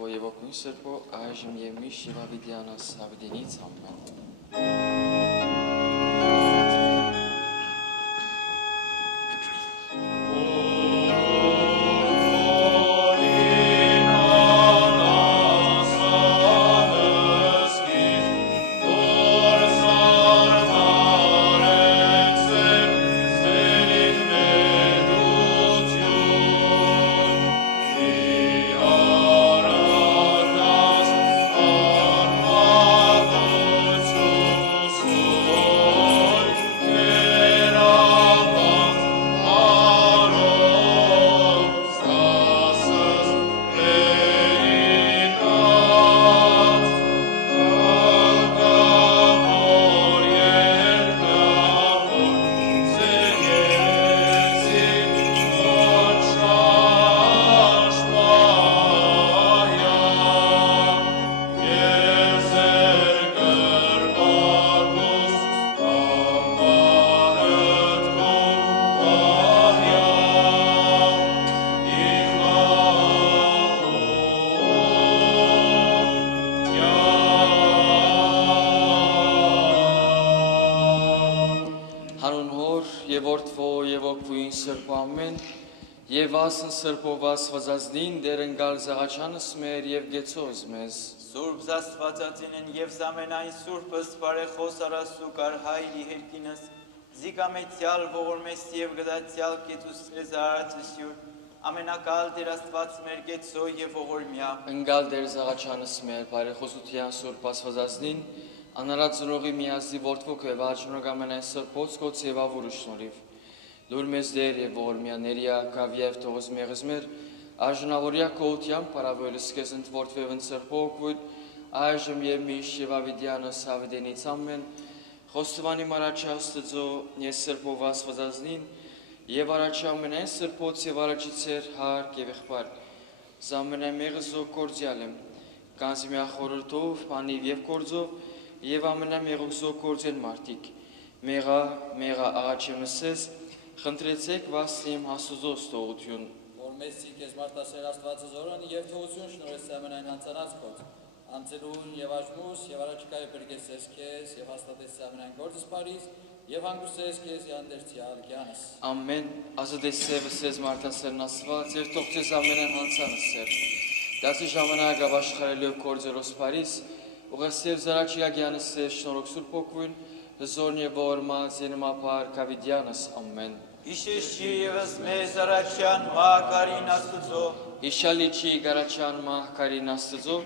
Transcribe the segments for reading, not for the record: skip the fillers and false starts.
Որդվո եւ Օգուն Սրբո, այժմ եւ միշտ եւ ավիդյանս ավիդենից ամեն։ Եվ ասն սրբով ասվածածնին դեր ընկալ զաղաչանս մեր և գեցոզ մեզ։ Սուրբ զաստվածածին և զամենայն սուրբս բարեխոս արասու կար հայրի հերկինս, զիկամեցյալ ողորմես և գդացյալ կեցուս զարացսյուր, ամենակալ դեր աստված մեր գեցո և ողորմյա։ Ընկալ դեր զաղաչանս մեր բարեխոսության սուրբ ասվածածնին, անարածնողի միազի որդվոք և աչնող ամենայն սրբոց կոց և ավուրը շնորիվ։ Լուր մեզ դեր և ողորմյաներիա կավիև թողыз մեղыз մեր, աժնավորյա կողությամբ պարավոյլս կեզ ընթվորդվև ընցրպոքվույտ, այժմ և միշտ և ավիդյանս ավիդենից ամեն, խոստվանի մարաչա ստծո ես սրպով ասվածածնին, և արաչա ամենայն սրպոց և արաչիցեր հարկ և եղբար, զամենայն մեղզո կործյալ եմ, կանզիմյա խորորդով, պանիվ և կործով, և ամենայն մեղուկզո կործեն մարդիկ, մեղա աղաչեմսես, խնդրեցեք վասնիմ հասուզոս թողություն։ Որ մեզ սիքես մարդասեր աստվածը զորան և թողություն շնորես ամենայն հանցանած կոց, անցելուն և աջմուս և առաջկայ բրգեսես կեզ և հաստատես ամենայն գործս պարիս և հանգուսես կեզ յանդերցյալ գյանս։ Ամեն ազդես սևս ես մարդասերն աստված և թողցես ամենայն հանցանս սեր։ Դասի ժամանակ աբաշխարելով կործերոս պարիս, ուղեսև զարաչիա գյանս սեր շնորոք սուրբ օգվույն, հզորն և ողորմած ենմապար կավիդյանս ամեն։ Իշեշչի ևս մեզ արաչյան մահակարին աստծո, Իշալիչի գարաչյան մահակարին աստծո,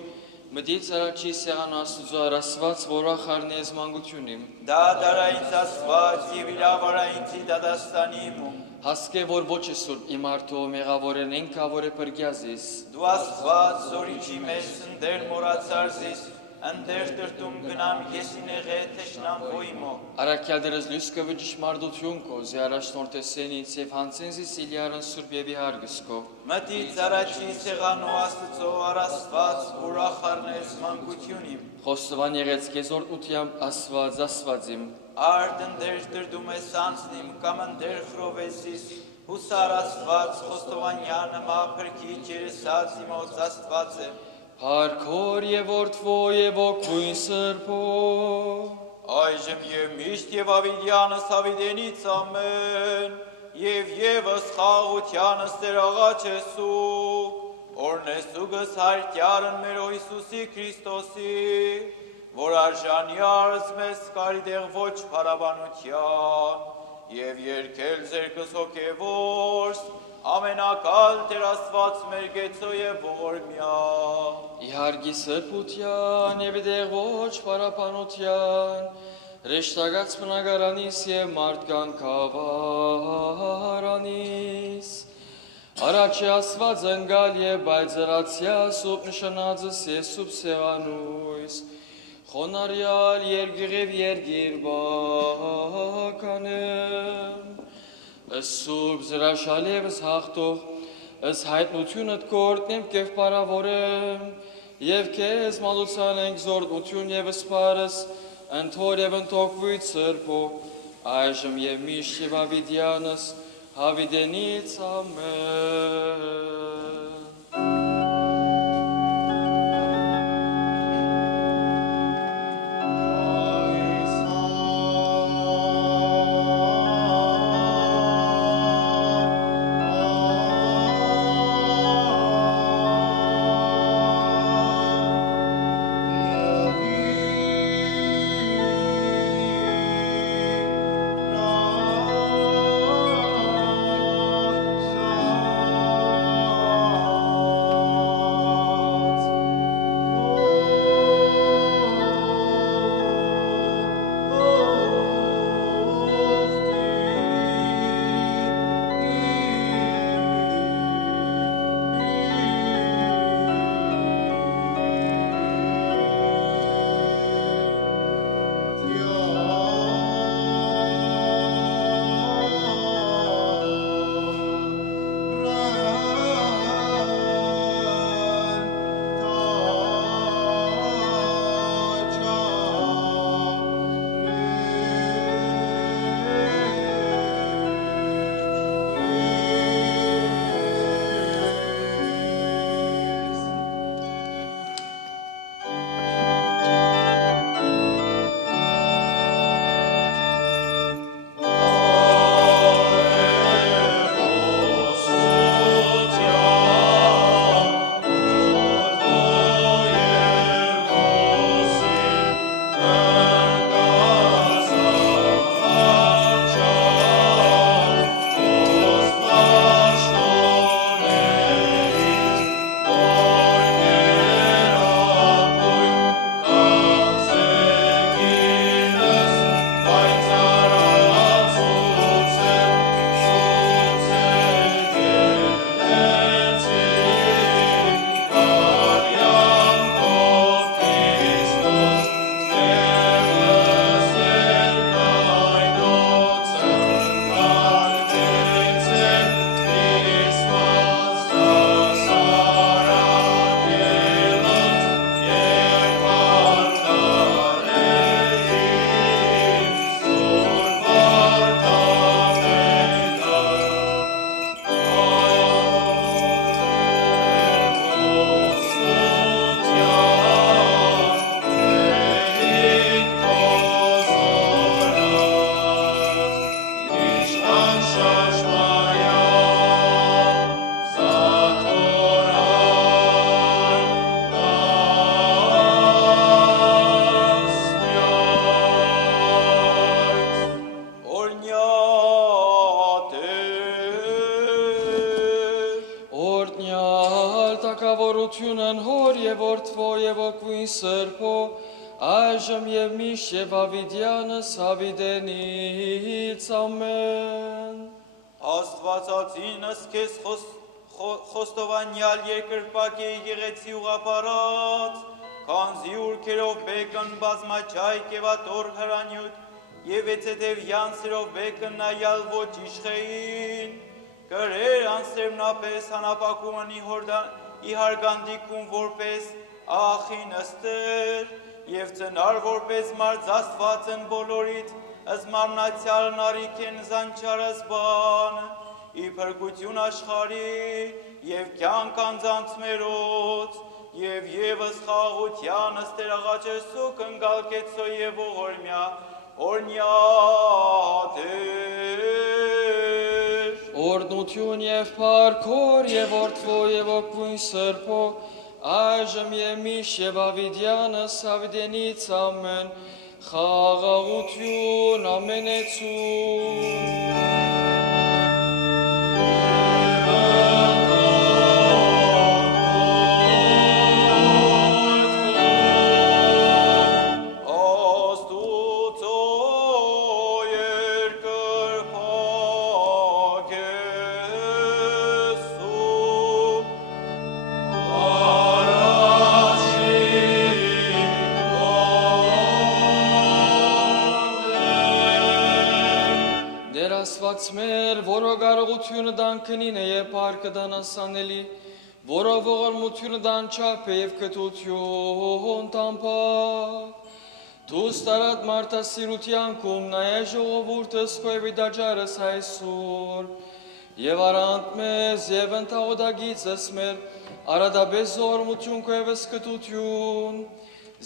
մդից արաչի սեղան աստծո արասված, որ ախարն ես մանգությունիմ։ Դա դարայինց աստված և իրավարայինցի դադաստանիմ ու, Հասկե որ ոչ է սուրբ իմ արդո մեղավորեն ենքավոր է պրգյազիս։ Դու աստված զորիչի մեզ ընդեր մորացարզիս, ընդեր տրտում գնամ եսին եղե թշնամ ոյմո։ Արաքյադերս լույս կվջիշ մարդություն կո, զի առաջնորդեսենից և հանցենզիս իլիարն սուրբ եվի հարգս կո։ Մտից արաչի սեղանու աստծո արաստված, որ ախարնես մանկությունիմ։ Խոստովան եղեց կեզ օրդությամբ աստվածիմ։ Արդ ընդեր տրդում ես անցնիմ կամ ընդեր խրովեսիս, հուսար աստված խոստովանյանը մապրքի ջերեսած իմոց աստված է։ Հարկոր և որդվո և օգվույն սրբո, Այժմ և միշտ և ավիդյանս ավիդենից ամեն, և ևս խաղությանս տեր աղաչեսուկ, օրնես ուգս հայրտյարն մեր ο Հիսուսի Քրիստոսի, որ արժանի արզ մեզ կարիդեղ ոչ պարաբանության, և երկել ձերքս հոգևորս, ամենակալ տեր աստված մեր գեցո և ողորմյա։ Իհարգի սրբության և դեղ ոչ պարապանության, Ռեշտագած մնագարանիս և մարդկան կավարանիս, Արաչի աստված ընգալ և բայձրացյա սուպ նշանածս և սուպ սեղանույս, Խոնարյալ երգիղև երգիր բականեմ, Սուրբ զրաշալևս հաղթող, Ըս հայտնությունըտ կորդնեմ կև պարավորեմ, Եվ կեզ մալուցան ենք զորդություն և սպարս, Ընթոր և ընթոքվույց սրբո, այժմ և միշտ և ավիդյանս, հավիդենից ամեն։ որդվո եւ օգուին սրբո այժմ եւ միշտ եւ ավիդյանս ավիդենից ամեն Աստվածածինս քեզ խոստովանյալ երկրպագ է եղեցի ուղապարած, քանզի ուրքերով բեկն բազմաչայ կևատոր հրանյութ, եւ եթեթև յանսերով բեկն նայալ ոչ իշխեին, կրեր անսերմնապես հանապակումն իհարգանդիկում որպես ախին ըստեր, եւ ծնար որպես մարձաստվածն բոլորից, ըզմարմնացյալ նարիք են զանչարս բան, ի փրկություն աշխարհի եւ կյանք անձանց մերոց եւ եւս խաղաղության ըստերաղաչեսու կնգալկեցո եւ օրնյա Տեր Օրնություն եւ փառքոր եւ որդվո եւ օգուին սրբո այժմ եւ միշտ եւ ավիդյանս ավիդենից ամեն խաղաղություն ամենեցուն Մեր, որով կարողությունը դան քնին է եւ փառքը դան ասանելի, որով ողորմությունը դան չափ է եւ կտություն տամփակ։ Դու ստարատ մարդասիրության կում նայե ժողովուրդս քո եւ դաջարս այսօր եւ արանտ մեզ եւ ընթաղոդագիցս մեր արադաբես ողորմություն քո եւ կտություն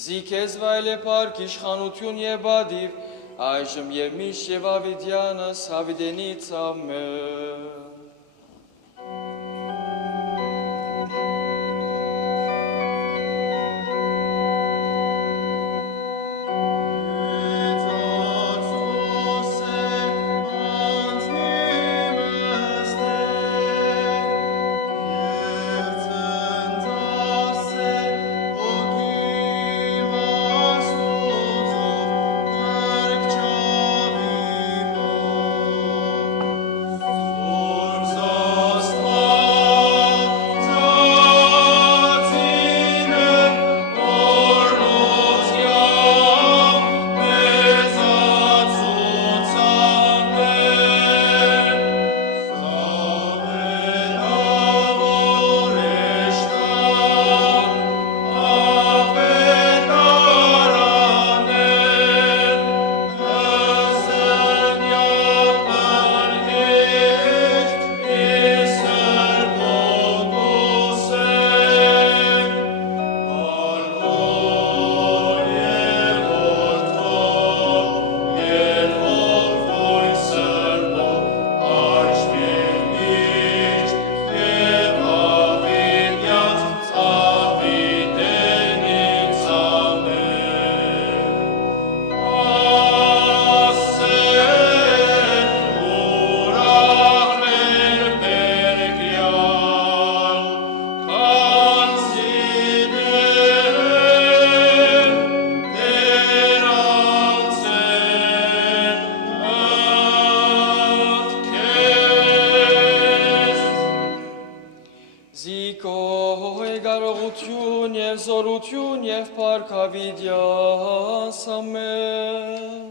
զիքեզ վայել փառք իշխանություն եւ բադիվ այժմ եւ միշտ եւ ավիդյանս ավիդենից ամեն զորություն եւ փառք ավիդյանս ամեն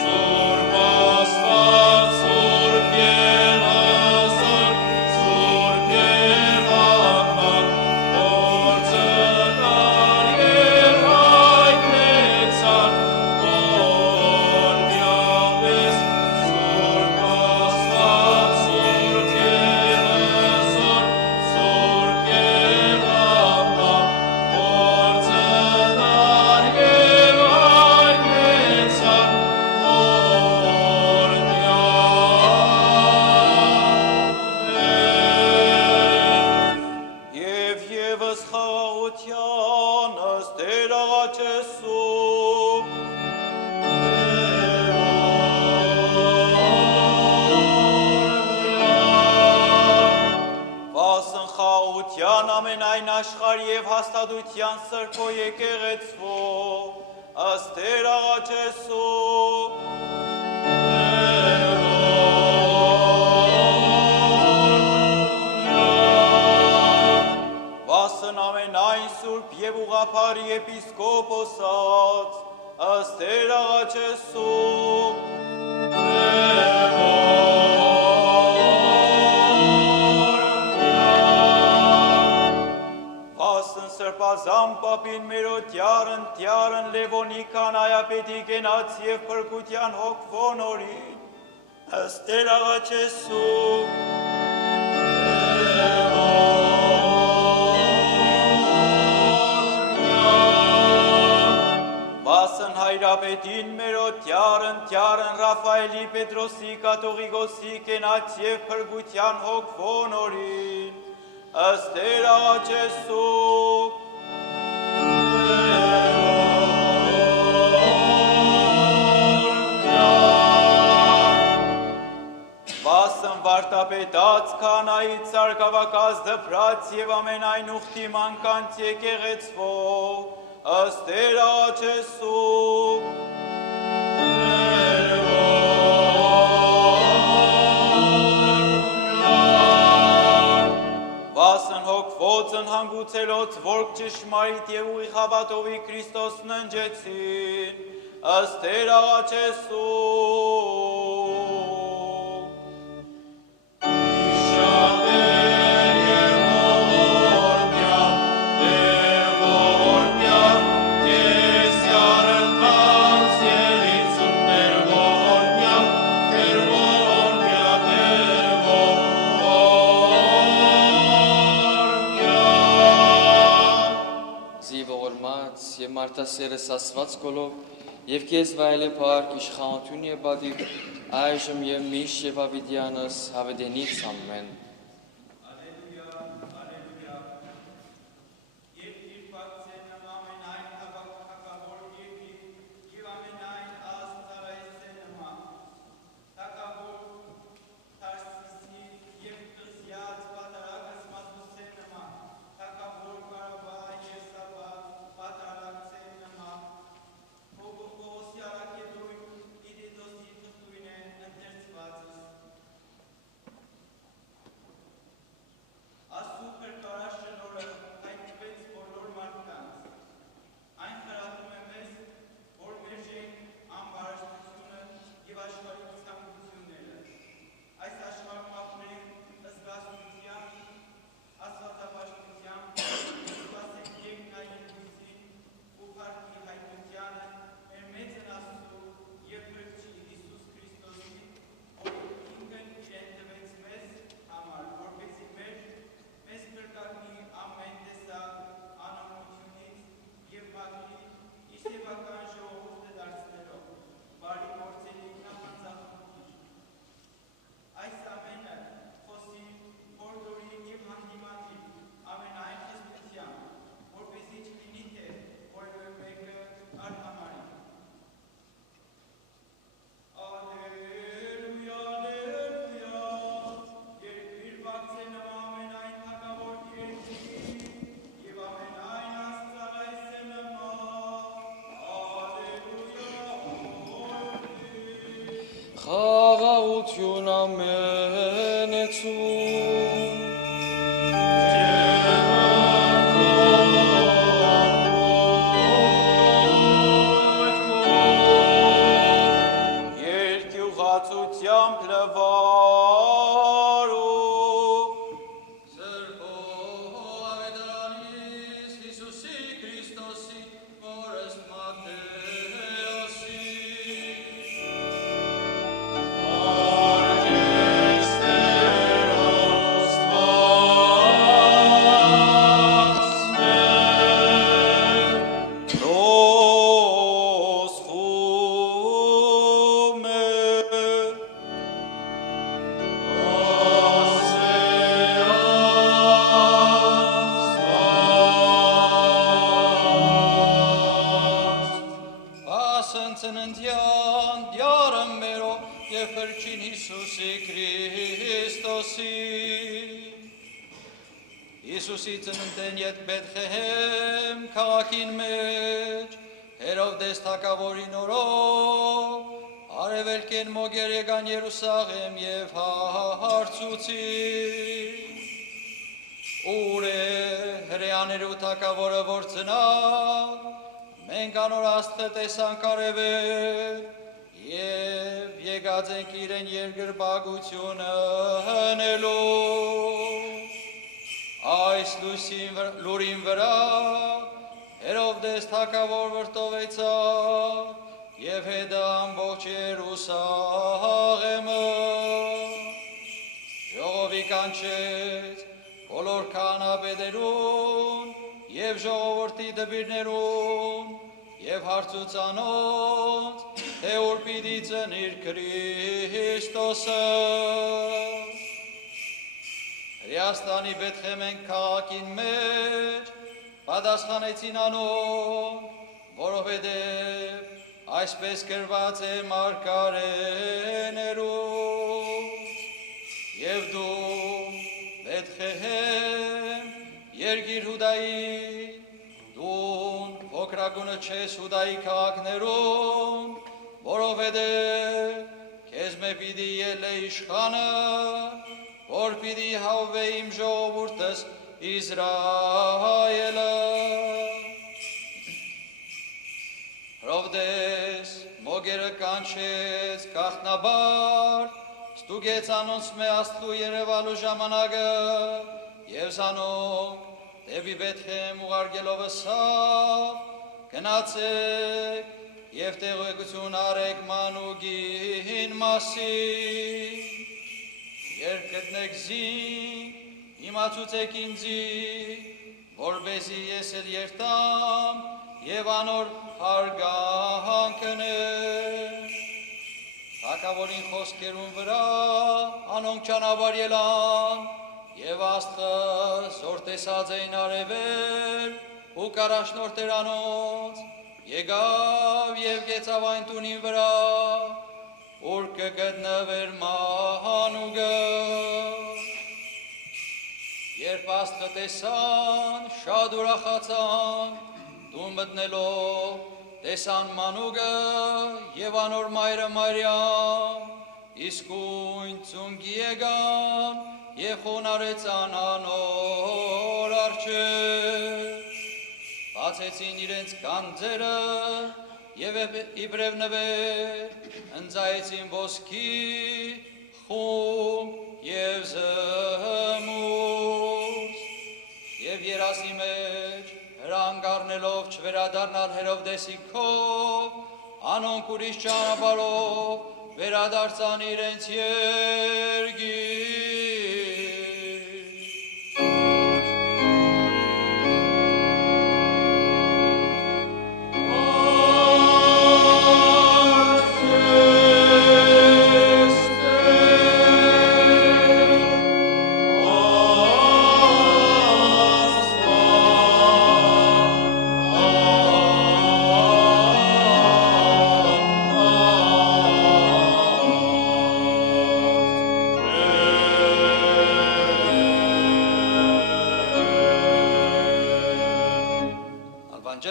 Surpas, surpas, հաստատության սրբո եկեղեցվո, ըստ Տեր աղաչ Եսու։ Վասն ամենայն սուրբ և ուղղափառ եպիսկոպոսած, ըստ Տեր աղաչ Եսու։ Սրբազան պապին մերոդյարն տյարն Լևոնի կանայապետի գենաց և փրկության հոգվոն օրին, ըստ Տեր աղաչ Եսու։ Վասն հայրապետին մերոդյարն տյարն Ռաֆայելի Պետրոսի կատողիկոսի գենաց և փրկության հոգվոն օրին, ըստ Տեր աղաչ Եսու։ Վասն վարտապետած քահանայից սարգսակաց դպրած և ամենայն ուխտի մանկանց եկեղեցվո, ըստ Տեր աղաչ Եսու։ Վասն հոգվոցն հանգուցելոց որք ճշմարիտ և ուղի խավատովի Քրիստոսն ընջեցին, ըստ Տեր աղաչ Եսու։ Եվ մարդասերս ասված կոլով, և կեզ վայել է պարկ իշխանություն և բադիվ, այժմ և միշտ և ավիդյանս հավեդենից ամեն։ Խաղաղություն ամենեցում Երկյուղացությամբ լվարում Սրբո ավետարանից Հիսուսի Քրիստոսի որստ Մատթեոսի Ծննդյան դյարը մերով և Քրիստոսի Քրիստոսի Հիսուսի ծննդեն ետ Բեթխեհեմ քաղաքին մեջ, Հերովդես թագավորին օրով, արևելքեն մոգեր եկան Երուսաղեմ և հարցուցին. Ուր է հրեաներու թագավորը որ ծնա, մենք անոր աստղը տեսանք արևել, և եկած ենք իրեն երկրպագությունը հնելու. Այս լուրին վրա Հերովդես թագավոր վրդովեցավ և հետը ամբողջ Երուսաղեմը. ժողովի կանչեց բոլոր քահանապետերուն և ժողովրդի դպիրներուն և հարցուցանոց, թե ուր պիտի ծնիր Քրիստոսը. Հրեաստանի Բեթխեմեն քաղաքին մեջ պատասխանեցին անոն, որովհետև այսպես գրված է մարգարեներում. և դու Բեթխեհեմ, երկիր Հուդայի, դուն փոքրագունը չես Հուդայի քաղաքներում, որովհետև քեզ մե պիտի ելե իշխանը, որ պիտի հավվե իմ ժողովուրդս Իսրայելը. Հրովդես մոգերը կանչեց գաղտնաբար, ստուգեց անոնց մե աստղու երևալու ժամանակը, և զանոնք դեպի Բեթխեմ ուղարկելով ըսավ, գնացեք և տեղեկություն արեք մանուկին մասին. Երբ գտնեք զինք, իմացուցեք ինձի, որպեսզի ես էլ երթամ և անոր հարգանքնեմ. Թագավորին խոսքերուն վրա անոնք ճանապարհ ելան, և աստղը զոր տեսած էին արևել ու կառաջնորդեր անոնց, եկավ և կեցավ այն տունին վրա, ուր կգտնվեր մանուկը. Երբ աստղը տեսան, շատ ուրախացան, տուն մտնելով տեսան մանուկը և անոր մայրը Մարիամ, իսկույն ծունկի եկան և խոնարհեցան անոր առջև. Բացեցին իրենց գանձերը և իբրև նվեր ընծայեցին ոսկի, խումբ և զմուռ, և երասի մեջ հրանգ առնելով չվերադառնալ Հերովդեսի քով, անոնք ուրիշ ճանապարհով վերադարձան իրենց երկիր.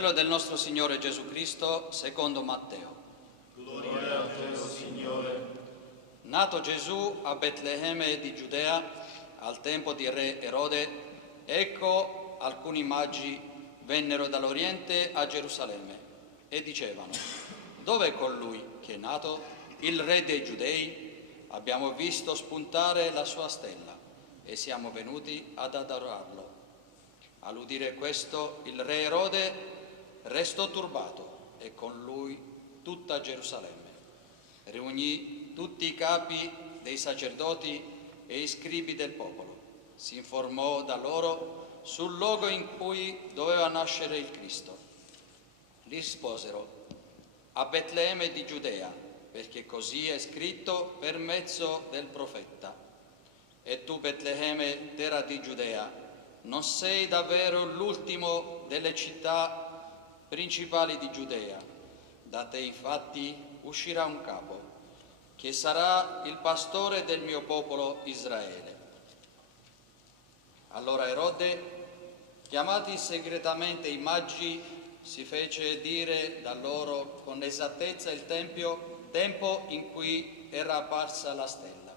Del nostro Signore Gesù Cristo secondo Matteo. Gloria a te, o Signore. Nato Gesù a Betlemme di Giudea al tempo di re Erode, ecco alcuni magi vennero dall'Oriente a Gerusalemme e dicevano: dove è colui che è nato, il re dei Giudei? Abbiamo visto spuntare la sua stella e siamo venuti ad adorarlo. All'udire questo, il re Erode restò turbato e con lui tutta Gerusalemme. Riunì tutti i capi dei sacerdoti e i scribi del popolo. Si informò da loro sul luogo in cui doveva nascere il Cristo. Risposero: a Betlemme di Giudea, perché così è scritto per mezzo del profeta. E tu, Betlemme, terra di Giudea, non sei davvero l'ultimo delle città principali di Giudea. Da te infatti uscirà un capo, che sarà il pastore del mio popolo Israele. Allora Erode, chiamati segretamente i magi, si fece dire da loro con esattezza il tempo in cui era apparsa la stella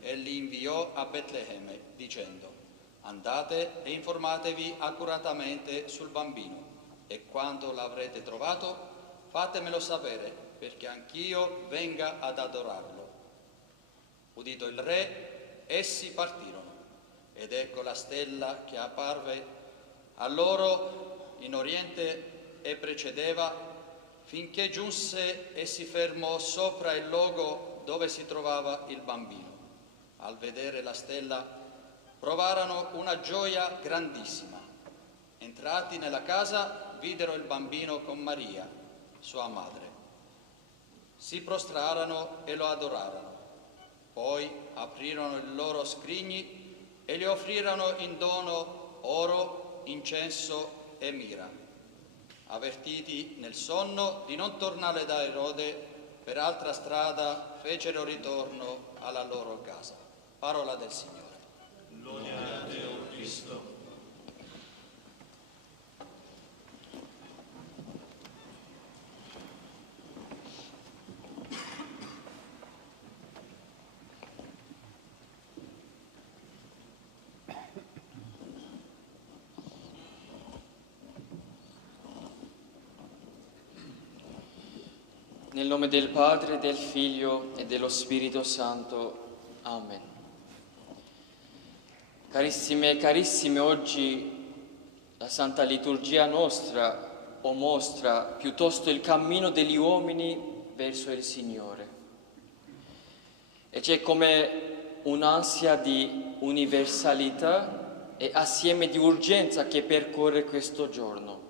e li inviò a Betlemme dicendo: andate e informatevi accuratamente sul bambino e quando l'avrete trovato fatemelo sapere perché anch'io venga ad adorarlo. Udito il re, essi partirono ed ecco la stella che apparve a loro in oriente e precedeva finché giunse e si fermò sopra il luogo dove si trovava il bambino. Al vedere la stella provarono una gioia grandissima. Entrati nella casa videro il bambino con Maria, sua madre. Si prostrarono e lo adorarono. Poi aprirono i loro scrigni e gli offrirono in dono oro, incenso e mirra. Avvertiti nel sonno di non tornare da Erode per altra strada, fecero ritorno alla loro casa. Parola del Signore. Gloria a te, o Cristo. Nel nome del Padre, del Figlio e dello Spirito Santo. Amen. Carissime e carissimi, oggi la Santa Liturgia nostra mostra piuttosto il cammino degli uomini verso il Signore. E c'è come un'ansia di universalità e assieme di urgenza che percorre questo giorno.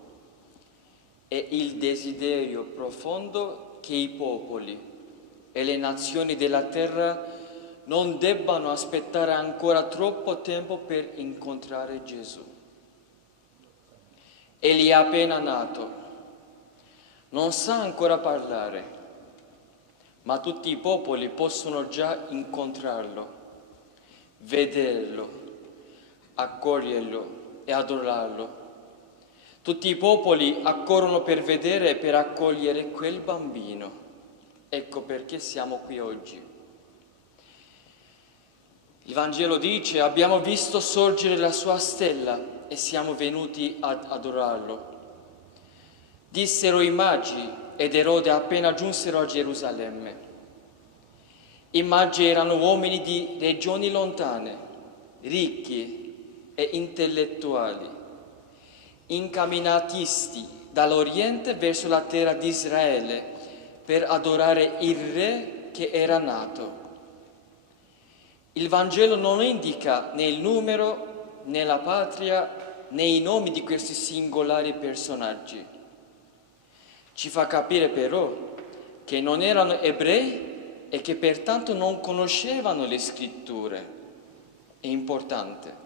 È il desiderio profondo che i popoli e le nazioni della terra non debbano aspettare ancora troppo tempo per incontrare Gesù. Egli è appena nato, non sa ancora parlare, ma tutti i popoli possono già incontrarlo, vederlo, accoglierlo e adorarlo. Tutti i popoli accorrono per vedere e per accogliere quel bambino. Ecco perché siamo qui oggi. Il Vangelo dice: abbiamo visto sorgere la sua stella e siamo venuti ad adorarlo. Dissero i magi ed Erode appena giunsero a Gerusalemme. I magi erano uomini di regioni lontane, ricchi e intellettuali, incamminatisti dall'Oriente verso la terra di Israele per adorare il Re che era nato. Il Vangelo non indica né il numero, né la patria, né i nomi di questi singolari personaggi. Ci fa capire però che non erano ebrei e che pertanto non conoscevano le scritture. È importante.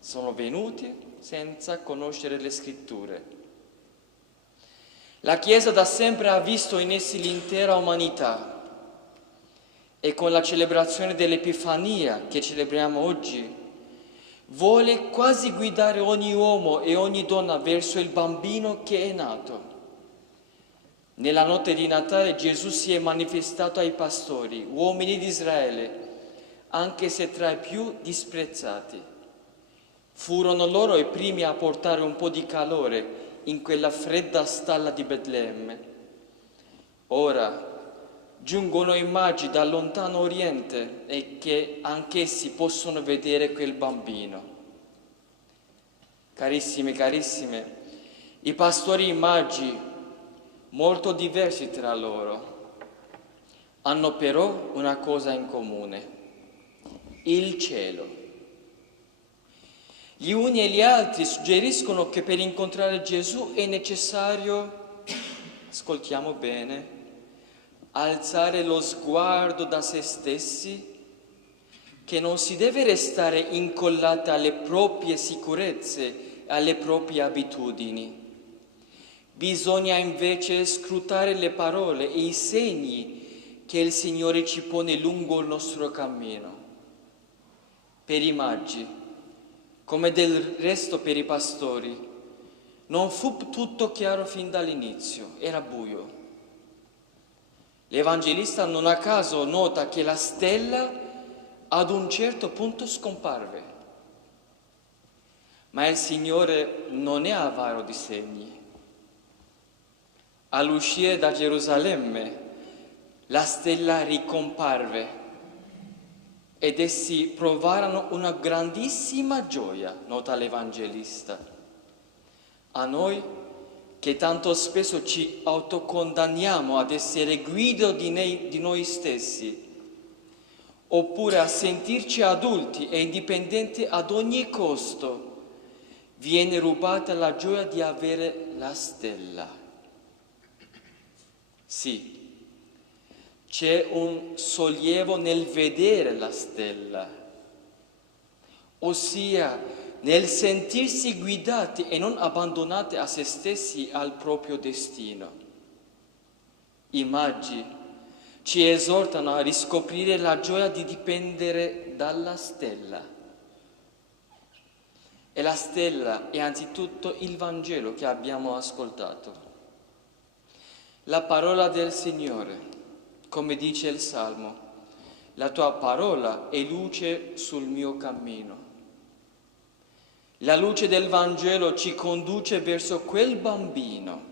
Sono venuti senza conoscere le scritture. La Chiesa da sempre ha visto in essi l'intera umanità e con la celebrazione dell'Epifania che celebriamo oggi vuole quasi guidare ogni uomo e ogni donna verso il bambino che è nato. Nella notte di Natale Gesù si è manifestato ai pastori, uomini di Israele, anche se tra i più disprezzati. Furono loro i primi a portare un po' di calore in quella fredda stalla di Betlemme. Ora giungono i magi dal lontano Oriente e che anch'essi possono vedere quel bambino. Carissimi, carissime, i pastori e i magi, molto diversi tra loro, hanno però una cosa in comune: il cielo. Gli uni e gli altri suggeriscono che per incontrare Gesù è necessario, ascoltiamo bene, alzare lo sguardo da se stessi, che non si deve restare incollati alle proprie sicurezze e alle proprie abitudini. Bisogna invece scrutare le parole e i segni che il Signore ci pone lungo il nostro cammino. Per i magi, come del resto per i pastori, non fu tutto chiaro fin dall'inizio, era buio. L'Evangelista non a caso nota che la stella ad un certo punto scomparve. Ma il Signore non è avaro di segni. All'uscire da Gerusalemme, la stella ricomparve ed essi provarono una grandissima gioia, nota l'Evangelista. A noi, che tanto spesso ci autocondanniamo ad essere guida di noi stessi, oppure a sentirci adulti e indipendenti ad ogni costo, viene rubata la gioia di avere la stella. Sì, c'è un sollievo nel vedere la stella, ossia nel sentirsi guidati e non abbandonati a se stessi al proprio destino. I magi ci esortano a riscoprire la gioia di dipendere dalla stella. E la stella è anzitutto il Vangelo che abbiamo ascoltato. La parola del Signore, come dice il Salmo, la tua parola è luce sul mio cammino. La luce del Vangelo ci conduce verso quel bambino,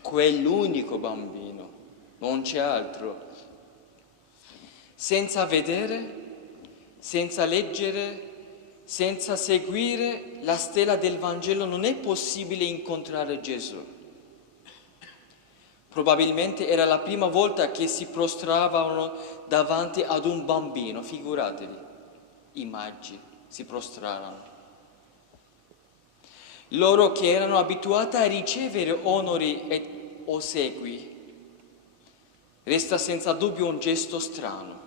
quell'unico bambino, non c'è altro. Senza vedere, senza leggere, senza seguire la stella del Vangelo non è possibile incontrare Gesù. Probabilmente era la prima volta che si prostravano davanti ad un bambino, figuratevi, i magi si prostrarono. Loro che erano abituati a ricevere onori e ossequi, resta senza dubbio un gesto strano,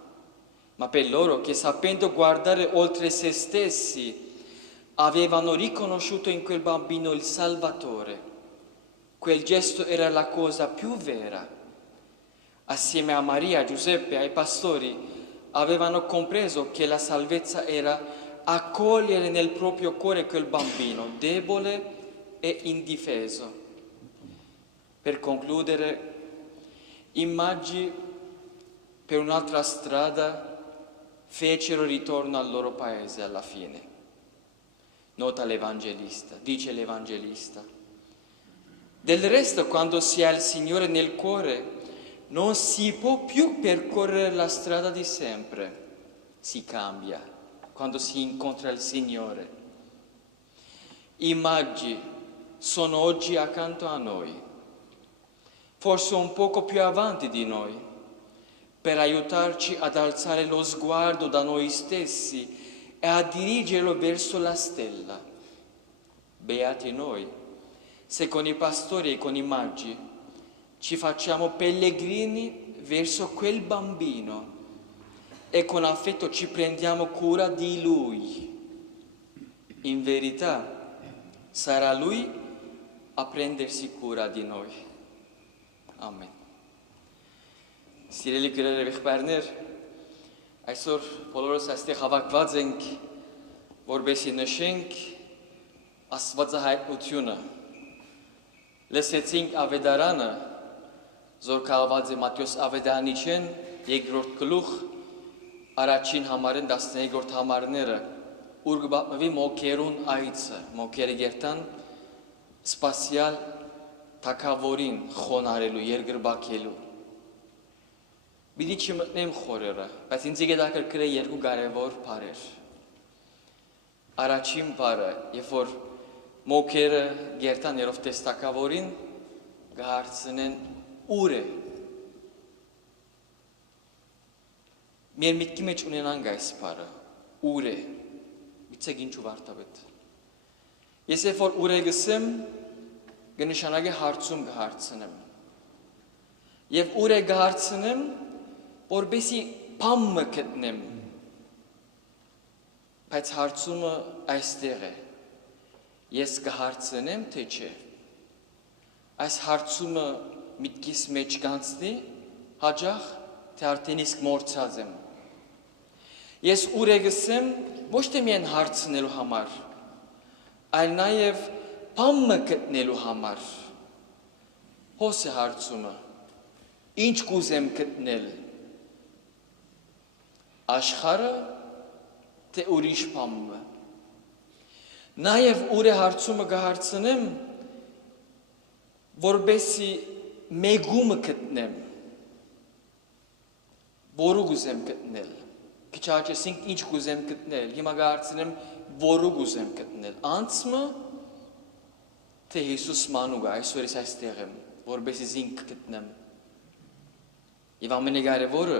ma per loro che sapendo guardare oltre se stessi, avevano riconosciuto in quel bambino il Salvatore, quel gesto era la cosa più vera. Assieme a Maria, Giuseppe e ai pastori avevano compreso che la salvezza era accogliere nel proprio cuore quel bambino debole e indifeso. Per concludere, i magi per un'altra strada fecero ritorno al loro paese alla fine. Nota l'Evangelista, dice l'Evangelista. Del resto, quando si ha il Signore nel cuore, non si può più percorrere la strada di sempre, si cambia quando si incontra il Signore. I magi sono oggi accanto a noi, forse un poco più avanti di noi, per aiutarci ad alzare lo sguardo da noi stessi e a dirigerlo verso la stella. Beati noi, se con i pastori e con i magi ci facciamo pellegrini verso quel bambino e con affetto ci prendiamo cura di lui. In verità, sarà lui a prendersi cura di noi. Amen. Սիրելի գրեր եւ եղբայրներ, այսօր բոլորս այստեղ հավաքված ենք, որպեսզի նշենք Աստվածահայտնությունը։ Լսեցինք ավետարանը, զորքահավաձե Մատթեոս Ավետարանիչեն, երկրորդ գլուխ, առաջին համարեն 13-րդ համարները, ուր գբապնվի մոքերուն այցը, մոքերը գերտան սպասյալ թագավորին խոնարելու, երկրբակելու։ Բիդի չմտնեմ խորերը, բայց ինձ գետակրկրե երկու կարևոր բառեր։ Առաջին բառը, երբ որ մոքերը գերտան երով տեստակավորին, գահարցնեն ուր է։ Մեր միտքի մեջ ունենանք այս բառը, ուր է, միցեք ինչու վարտավետ։ Ես երբ որ ուր է գսեմ, գնշանագե հարցում գահարցնեմ։ Եվ ուր է գահարցնեմ, որպեսի պամը գտնեմ, բայց հարցումը այստեղ է, ես կհարցնեմ, թե չէ, այս հարցումը միտքիս մեջ կանցնի, հաջախ, թե արդեն իսկ մորցած եմ, ես ուր է գսեմ, ոչ թե միայն հարցնելու համար, այլ նաև բամը գտնելու համար։ Հոս է հարցումը, ինչ կուզեմ գտնել, աշխարհը, թե ուրիշ բամը։ Նաև ուր է հարցումը կհարցնեմ, որբեսի մեգումը գտնեմ, որու կուզեմ գտնել, քիչ աճեսինք ինչ կուզեմ գտնել, հիմա կհարցնեմ որու կուզեմ գտնել, անցմը, թե Հիսուս մանուկը, այսօր ես այստեղ եմ, որբեսի զինք գտնեմ։ Եվ ամենակարևորը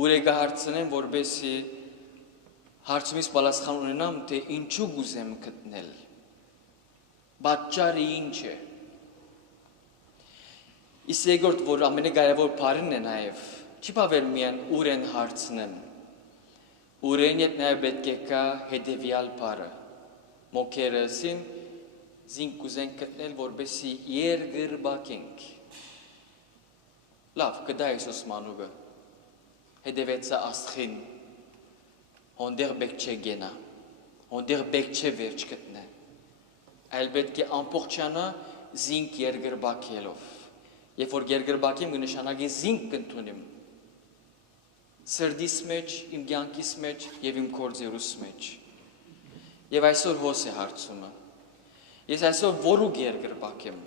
ուր է կհարցնեմ, որբեսի հարցումից պատասխան ունենամ, թե ինչու կուզեմ գտնել, պատճառը ինչ է։ Իսկ երկրորդ, որ ամենակարևոր բառն է նաև, չի բավեր միայն ուր են հարցնեմ, ուրեն ետ նաև պետք է կա հետևյալ բառը, մոքերեսին զինք կուզենք գտնել, որբեսի երկրբակենք։ Լավ, կդա Հիսուս մանուկը, հետևեցա աստղին, հոնդեղ բեք չէ գենա, հոնդեղ բեք չէ վերջ գտնե, այլ պետք է ամբողջանա զինք երկրբակելով, երբ որ երկրբակեմ կնշանակի զինք կընդունեմ, սրդիս մեջ, իմ կյանքիս մեջ և իմ գործերուս մեջ։ Եվ այսօր հոս է հարցումը։ Ես այսօր որու երկրբակ եմ։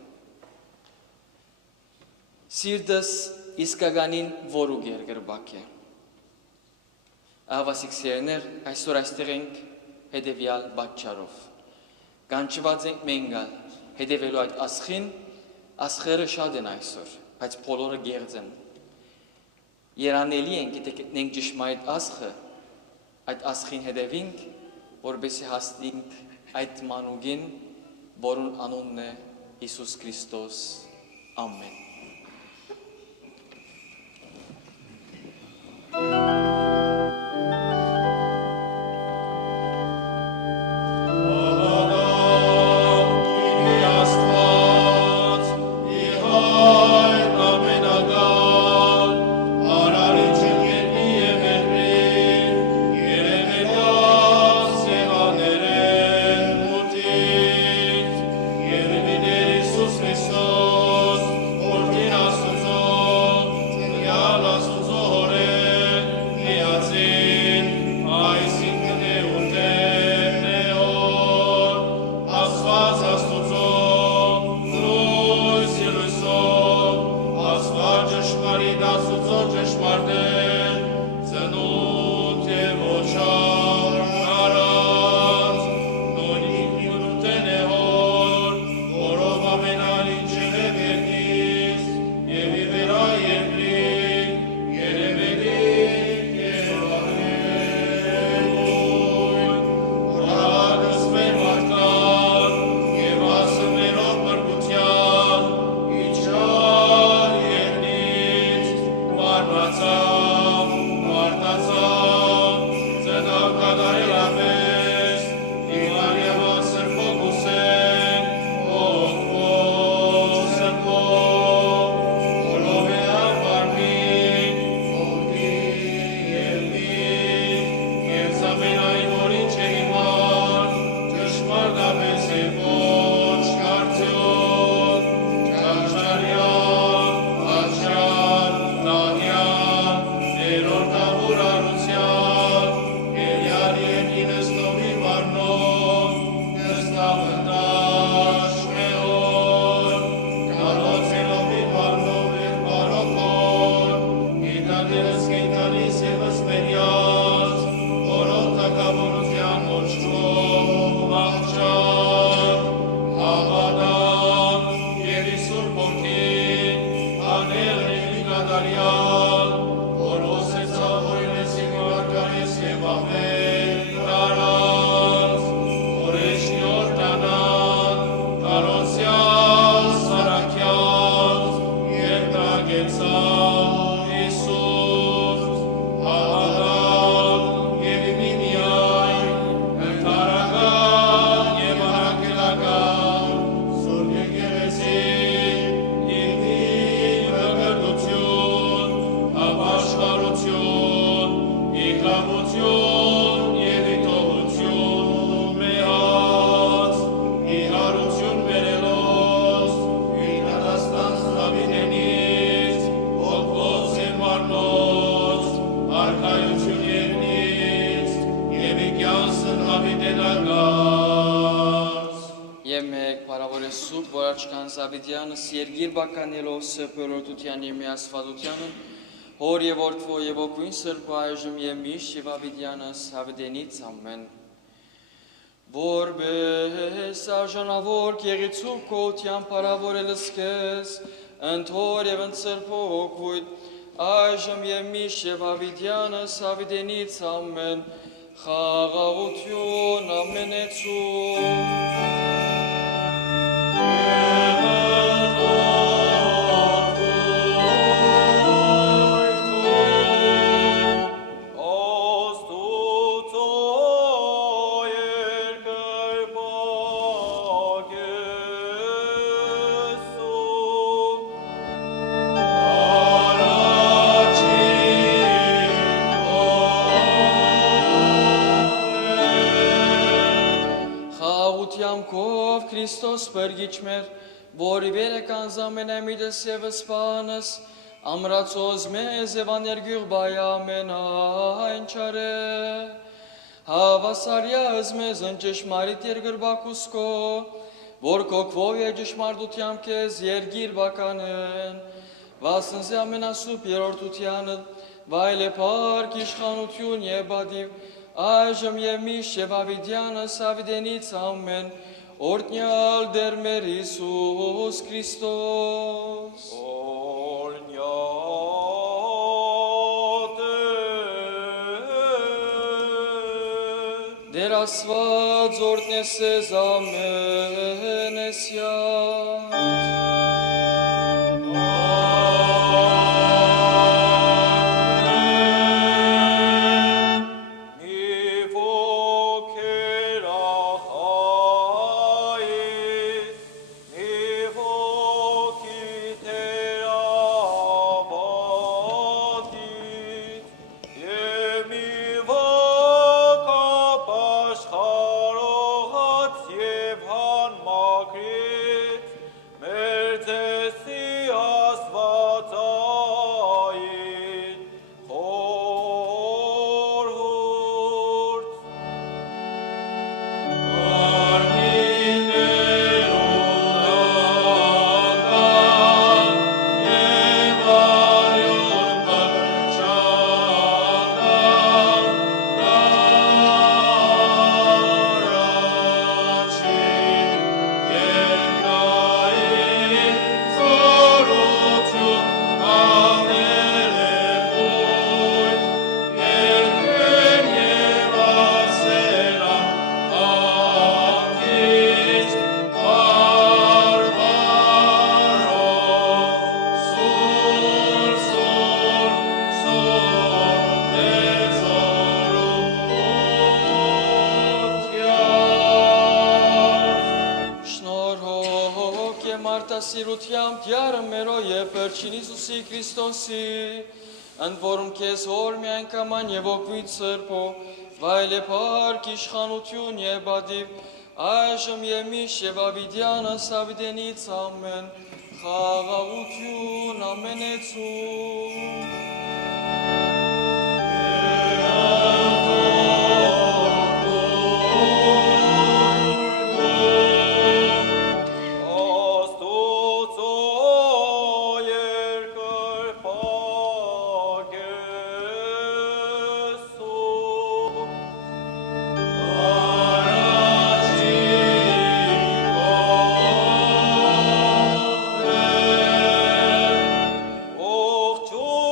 Սիրտս իսկականին որու երկրբակ է։ Ահավասիկ սիրներ, այսօր այստեղ ենք հետևյալ պատճառով։ Կանչված ենք մենք հետևելու այդ աստղին, աստղերը շատ են այսօր, բայց բոլորը գեղձ են։ Երանելի ենք, եթե գտնենք ճշմարիտ աստղը, այդ աստղին հետևենք, որպեսզի հասնենք այդ մանուկին, որուն անունն է Հիսուս Քրիստոս։ Ամեն։ Amen. Սուրբ Վարաչքան Զավիդյանս Երգիր Բականելով Սրբորոտության եւ միասվածությանն Հոր եւ Որդվո եւ Օգին Սրբ այժմ եւ միշտ եւ Ավիդյանս Հավդենից ամեն Որբես արժանավոր կեղեցու կոտյան parավորելս քեզ ընթոր եւ ընծրփոքույտ այժմ եւ միշտ եւ Ավիդյանս Հավդենից ամեն խաղաղություն ամենեցու Քրիստոս բերգիչ մեր, որ վերը կանզամենամիդս և սպանս, ամրացոզ մեզ և աներգյուղ բայամեն այն չարե, հավասարյազ մեզ ընճշմարիտ երգրբակուսկո, որ կոքվով է ճշմարտությամբ քեզ երգիր բականեն, վասնզե ամենասուպ երորդությանը, վայլ է պարկ իշխանություն և բադիվ, այժմ և միշտ և Ավիդյանս Ավիդենից ամեն, Օրնյալ դեր մեր Իսուս Քրիստոս Դեր ասված օրտնես ես ամենեսյատ Սիրությամբ դյարը մերո և պերջին Իսուսի Քրիստոսի, ընդ որում կեզ հոր միայն կաման և ոգվիտ սրպո, վայլ է պարկ իշխանություն և բադիվ, այժմ և միշտ և Ավիդյանս Ավիդենից ամեն, խաղաղություն ամենեցու Oh,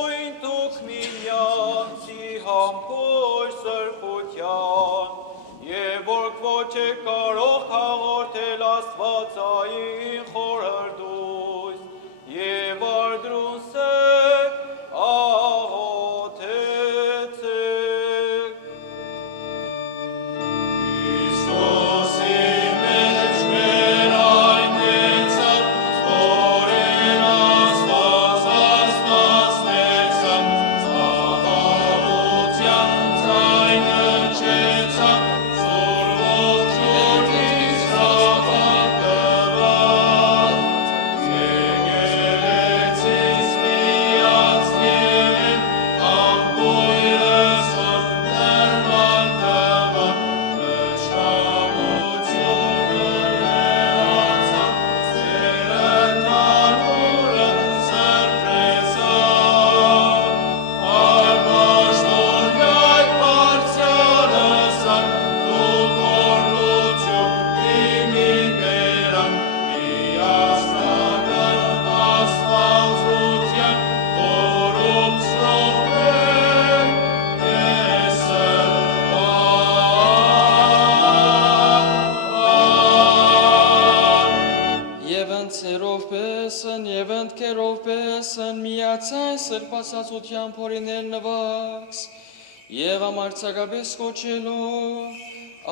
սրբասացության փորիներ նվաքս եւ ամարցակաբես կոչելով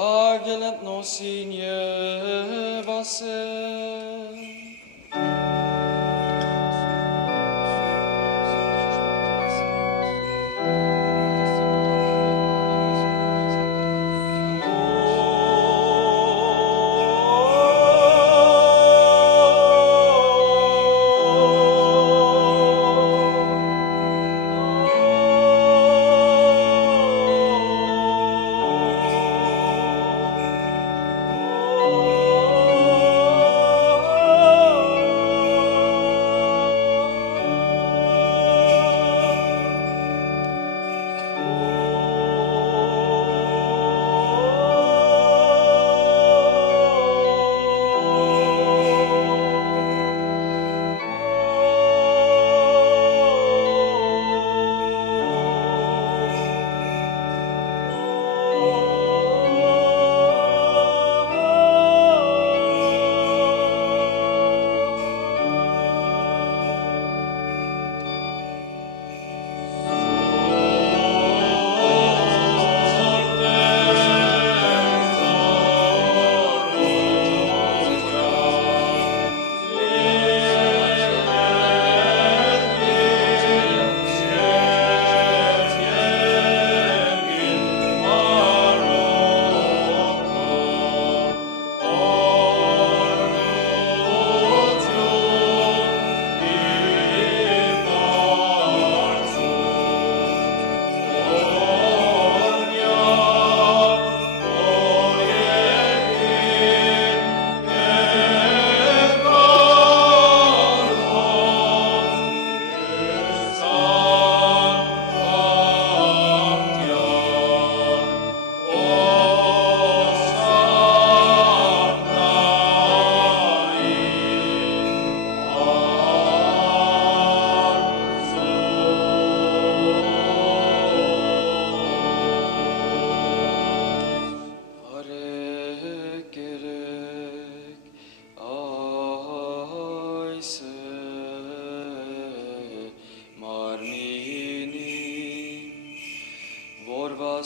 ագելընդ նոսին եւ ասել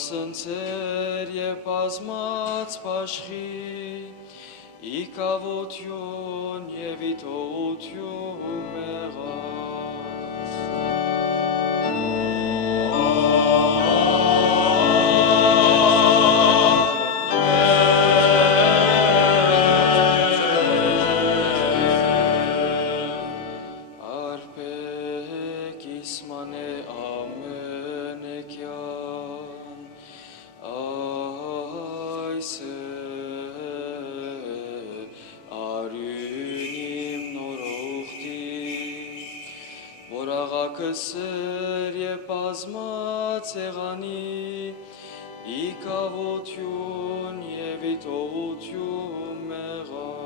Սնցեր և բազմած պաշխի, իկավություն և իտողություն մեղած։ Արպեք իսմանե ամենեկյան, արյունիմ նորողտի, որ աղակսեր և բազմած եղանի, իկավություն և իտողություն մեղած։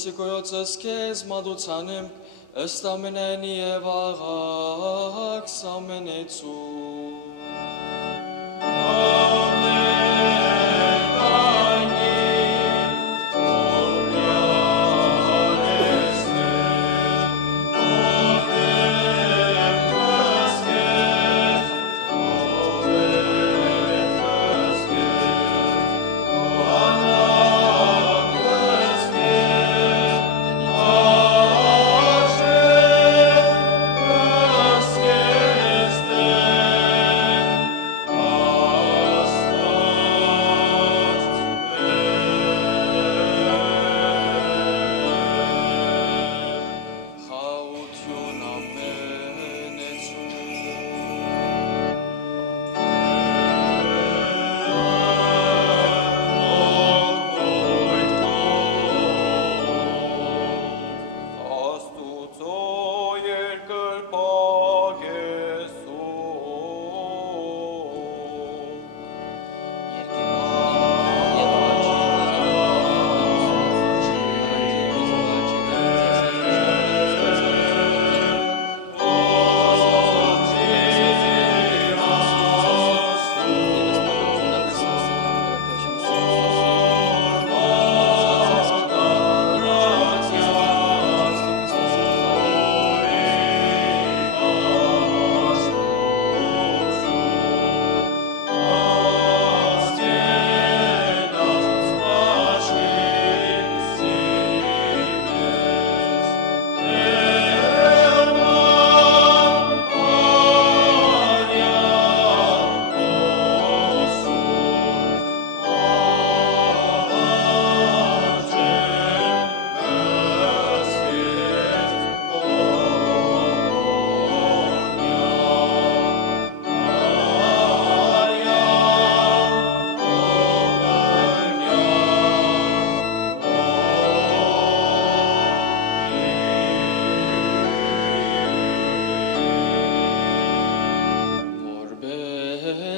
Սիկոյոցս կեզ մադուցանեմ, ըստ ամենայնի և աղաքս ամենեցու։ Amen.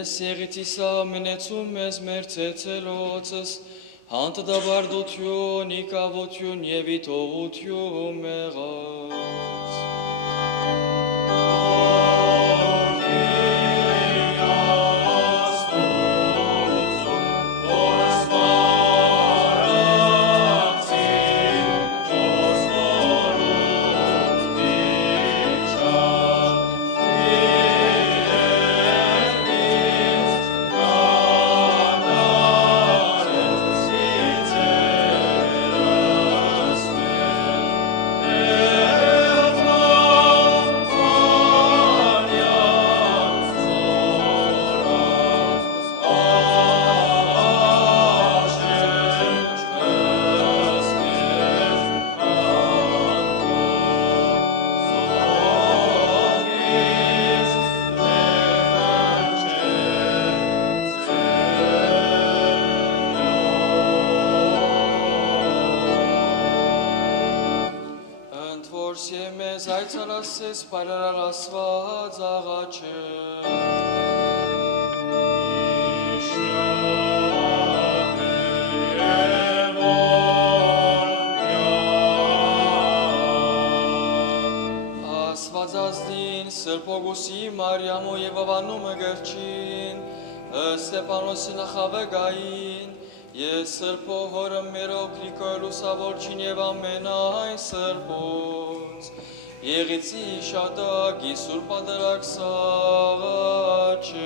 Ես եղիցիսա մնեցում մեզ մեր ծեցելոցս, հանտ դաբարդություն, իկավություն և իտողություն մեղած։ Այցալասես պարարալ ասված աղաչը Ասվածազդին Սրպոգուսի Մարյամո և ավանումը գրջին Ստեփանոսի նախավեգային Ես Սրպո հորը մերոք Գրիգորոսավորչին և ամենայն Սրպոց Եղիցի շատակի սուրբ ադարակ սաղաչը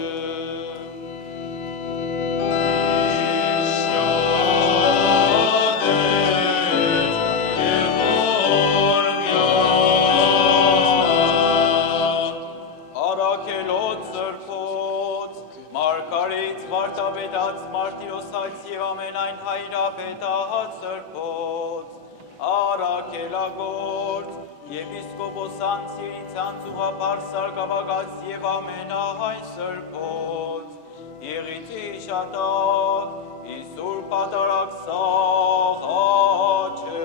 Արաքելոց սրպոց, մարգարից վարտապետած մարտիրոսայց և ամենայն հայրապետահաց սրպոց, արաքելագործ, Եպիսկոպոսան Սիրիցան ծուղապար սարգավագած և ամենահայն սրպոց, եղիցի շատակ, իսուր պատարակ սաղաչը։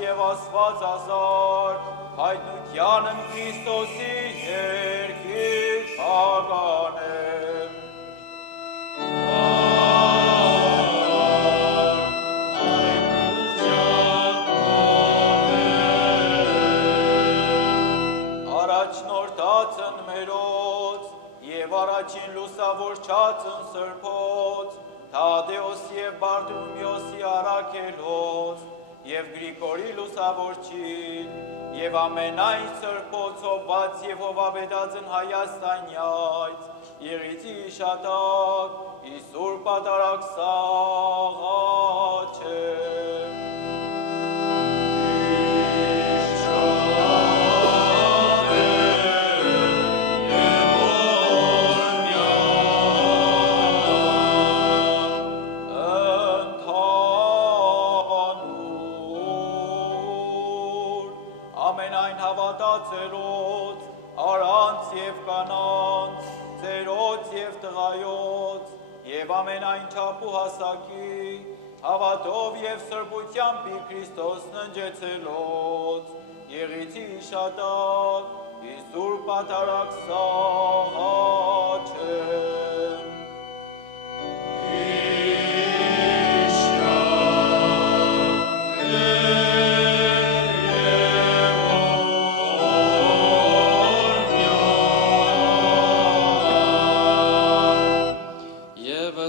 Եվ ասված ազար, հայտնությանն Քրիստոսի երկիր պագանեմ։ Առաջնորդածն մերոց, և առաջին լուսավորչածն սրպոց, Թադեոս և Բարդումյոսի արաքելոց, և Գրիգորի լուսավորչին, և ամենայն սրպոց հոված և հովաբետածն Հայաստանյայց, եղիցի շատակ, իսուր պատարակ սաղաչը։ Հավատացելոց, առանց և կանանց, ծերոց և տղայոց, և ամենայն չափ ու հասակի, հավատով և սրբությամբ Քրիստոսն ընջեցելոց, եղիցի շատակ, իսուր պատարակ սաղաչը։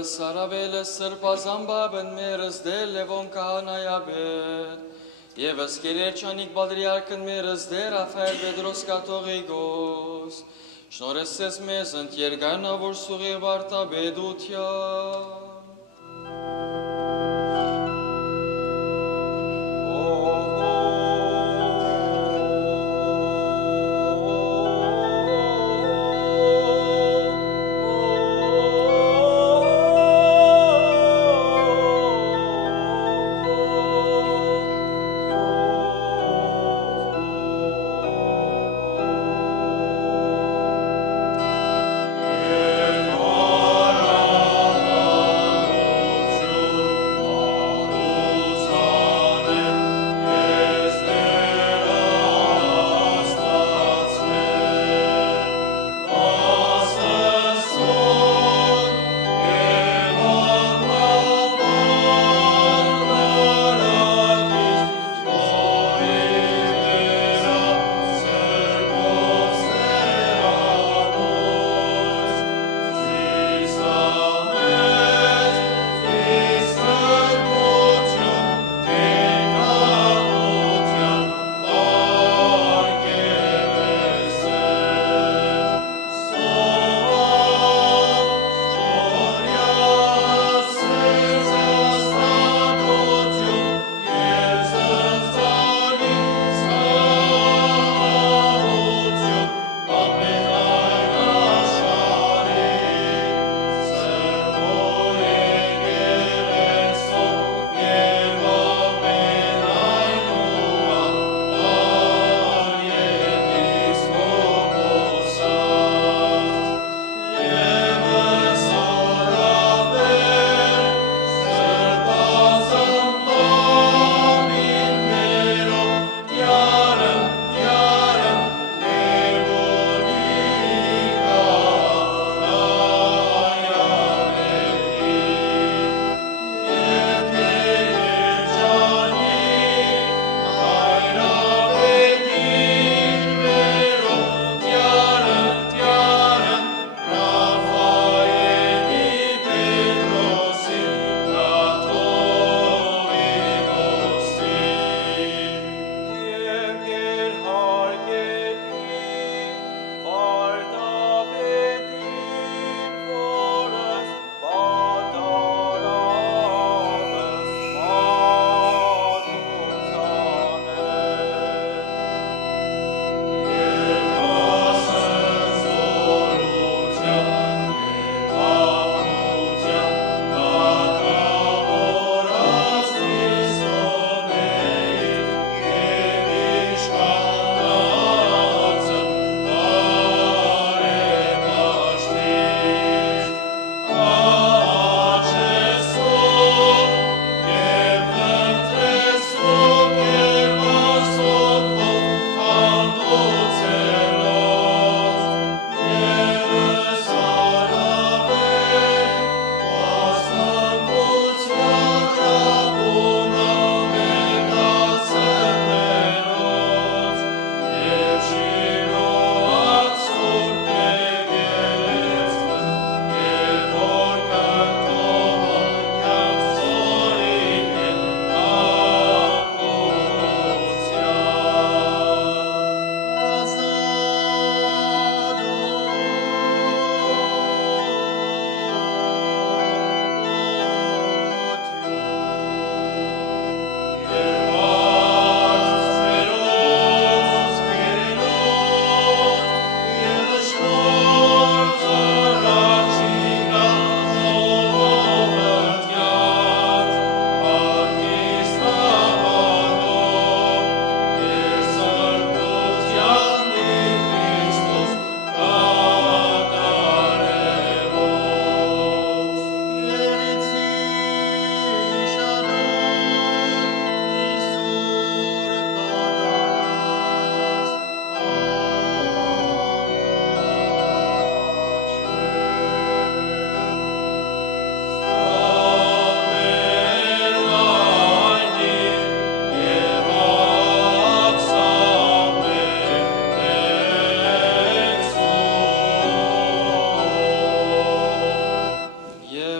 Սարավելը սրպազամբաբն մերս դել լևոն կահանայաբեր, և ասկերերջանիկ բադրիարկն մերս դեր Ռաֆայել Պետրոս կաթողիկոս, շնորհեցես մեզ ընդ երգանավոր սուղի վարտաբեդության։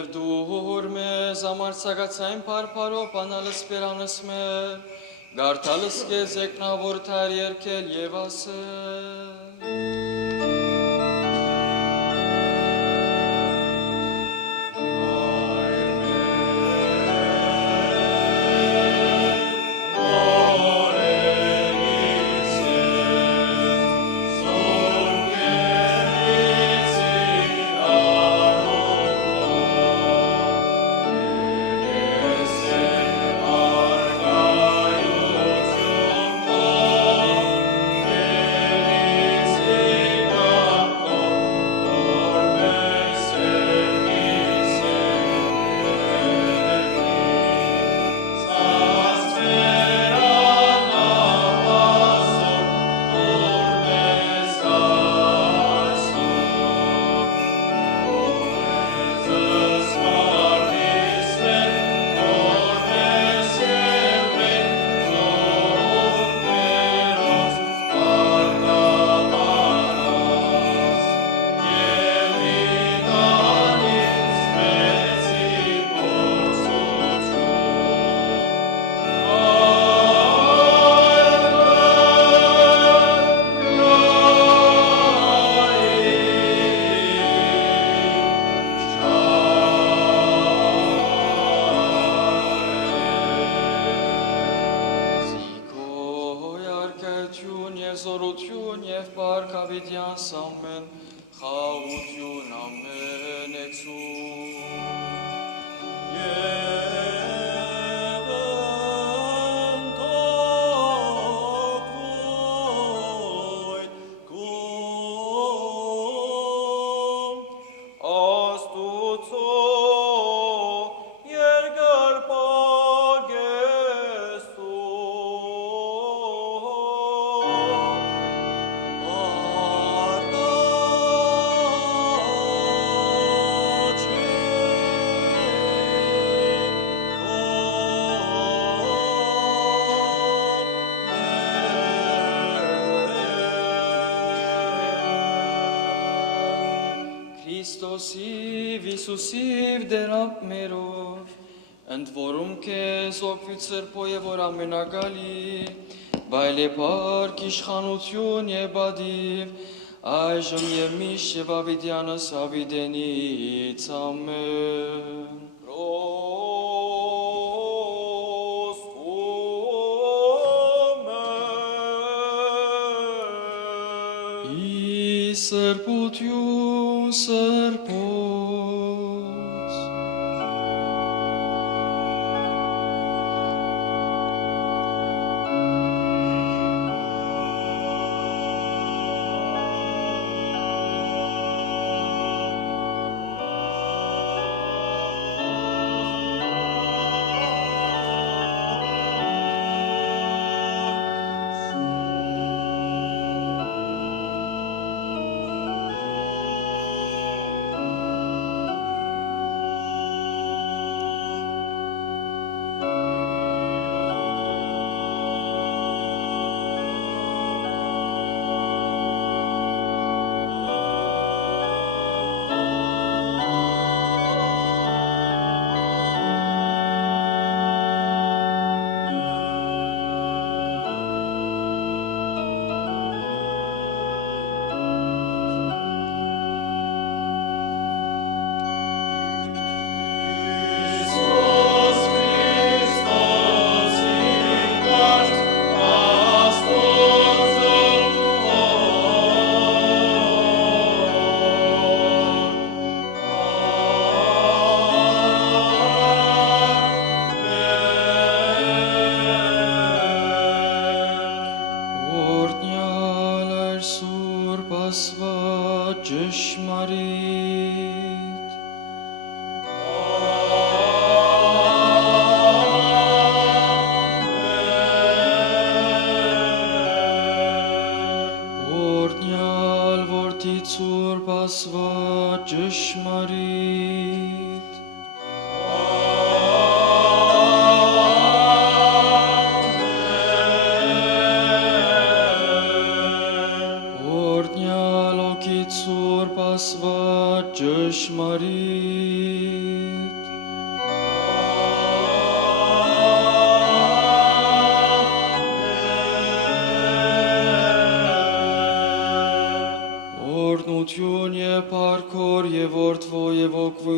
Եվ դուր մեզ ամարցակացային պարպարով բանալս պերանս մեր, գարդալս կեզ եկնավոր թար երկել և ասել։ Քրիստոսիվ Հիսուսիվ դերապ մերով, ընդ որում քեզ օգվիտ սրբո և որ ամենագալի, բայլեպարկ իշխանություն և բադիվ, այժմ և միշտ և ավիդյանս ավիդենից ամեն։ Սրբություն սրբոց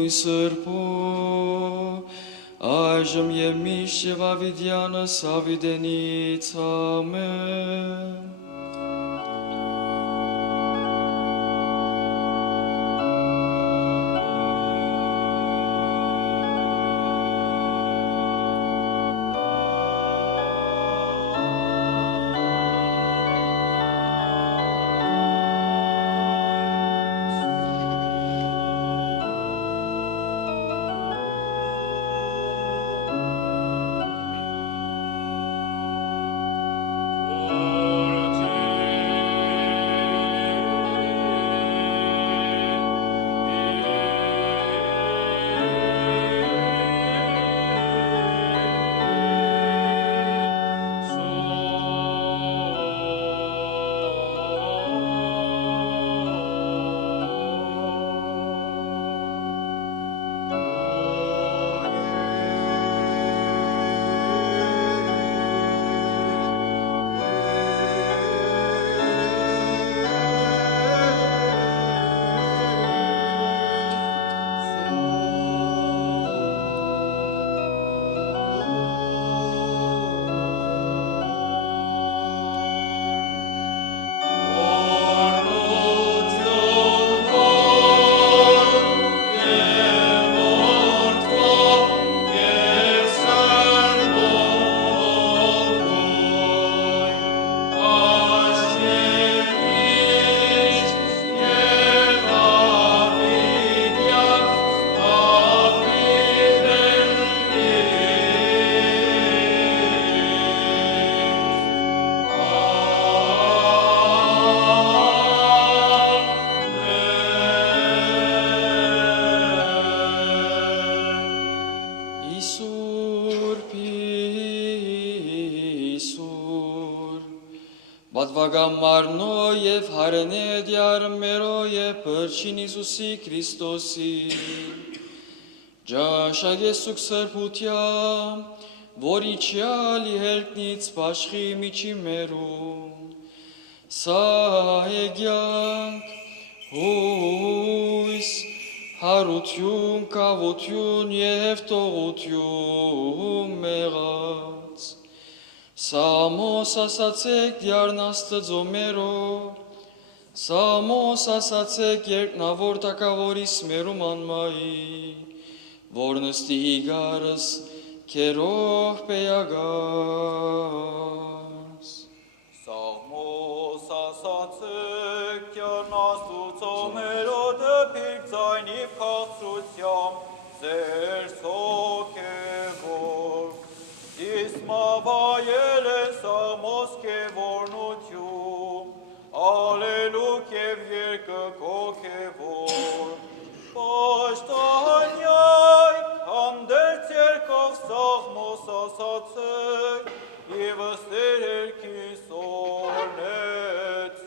նույն Սրբո, այժմ և միշտ և ավիդյանս ավիդենից ամեն։ Բադվագամարնո և հարենեդյար մերո և պրչին Իսուսի Քրիստոսի ջաշագեսուկ սրբությամ, որ իչյալ իհերկնից պաշխի միջի մերում, սա հեգյանք, հույս, հարություն, կավություն և տողություն մեղած, Սամոս ասացեք դյարն աստծո մերո, Սամոս ասացեք երկնավոր տակավորիս մերում անմայի, որ նստի հիգարս կերող պեյագաս։ Սամոս ասացեք դյարն աստծո մերո դպիք ձայնիվ քաղցրությամբ ձեր սոքևոր, Իսմավայել է Սամոս կևորնություն, ալելուկ և երկը կոքևոր, պաշտանյայք, հանդերց երկով Սամոս ասացեք, և ըստեր երկիս օրնեցեք։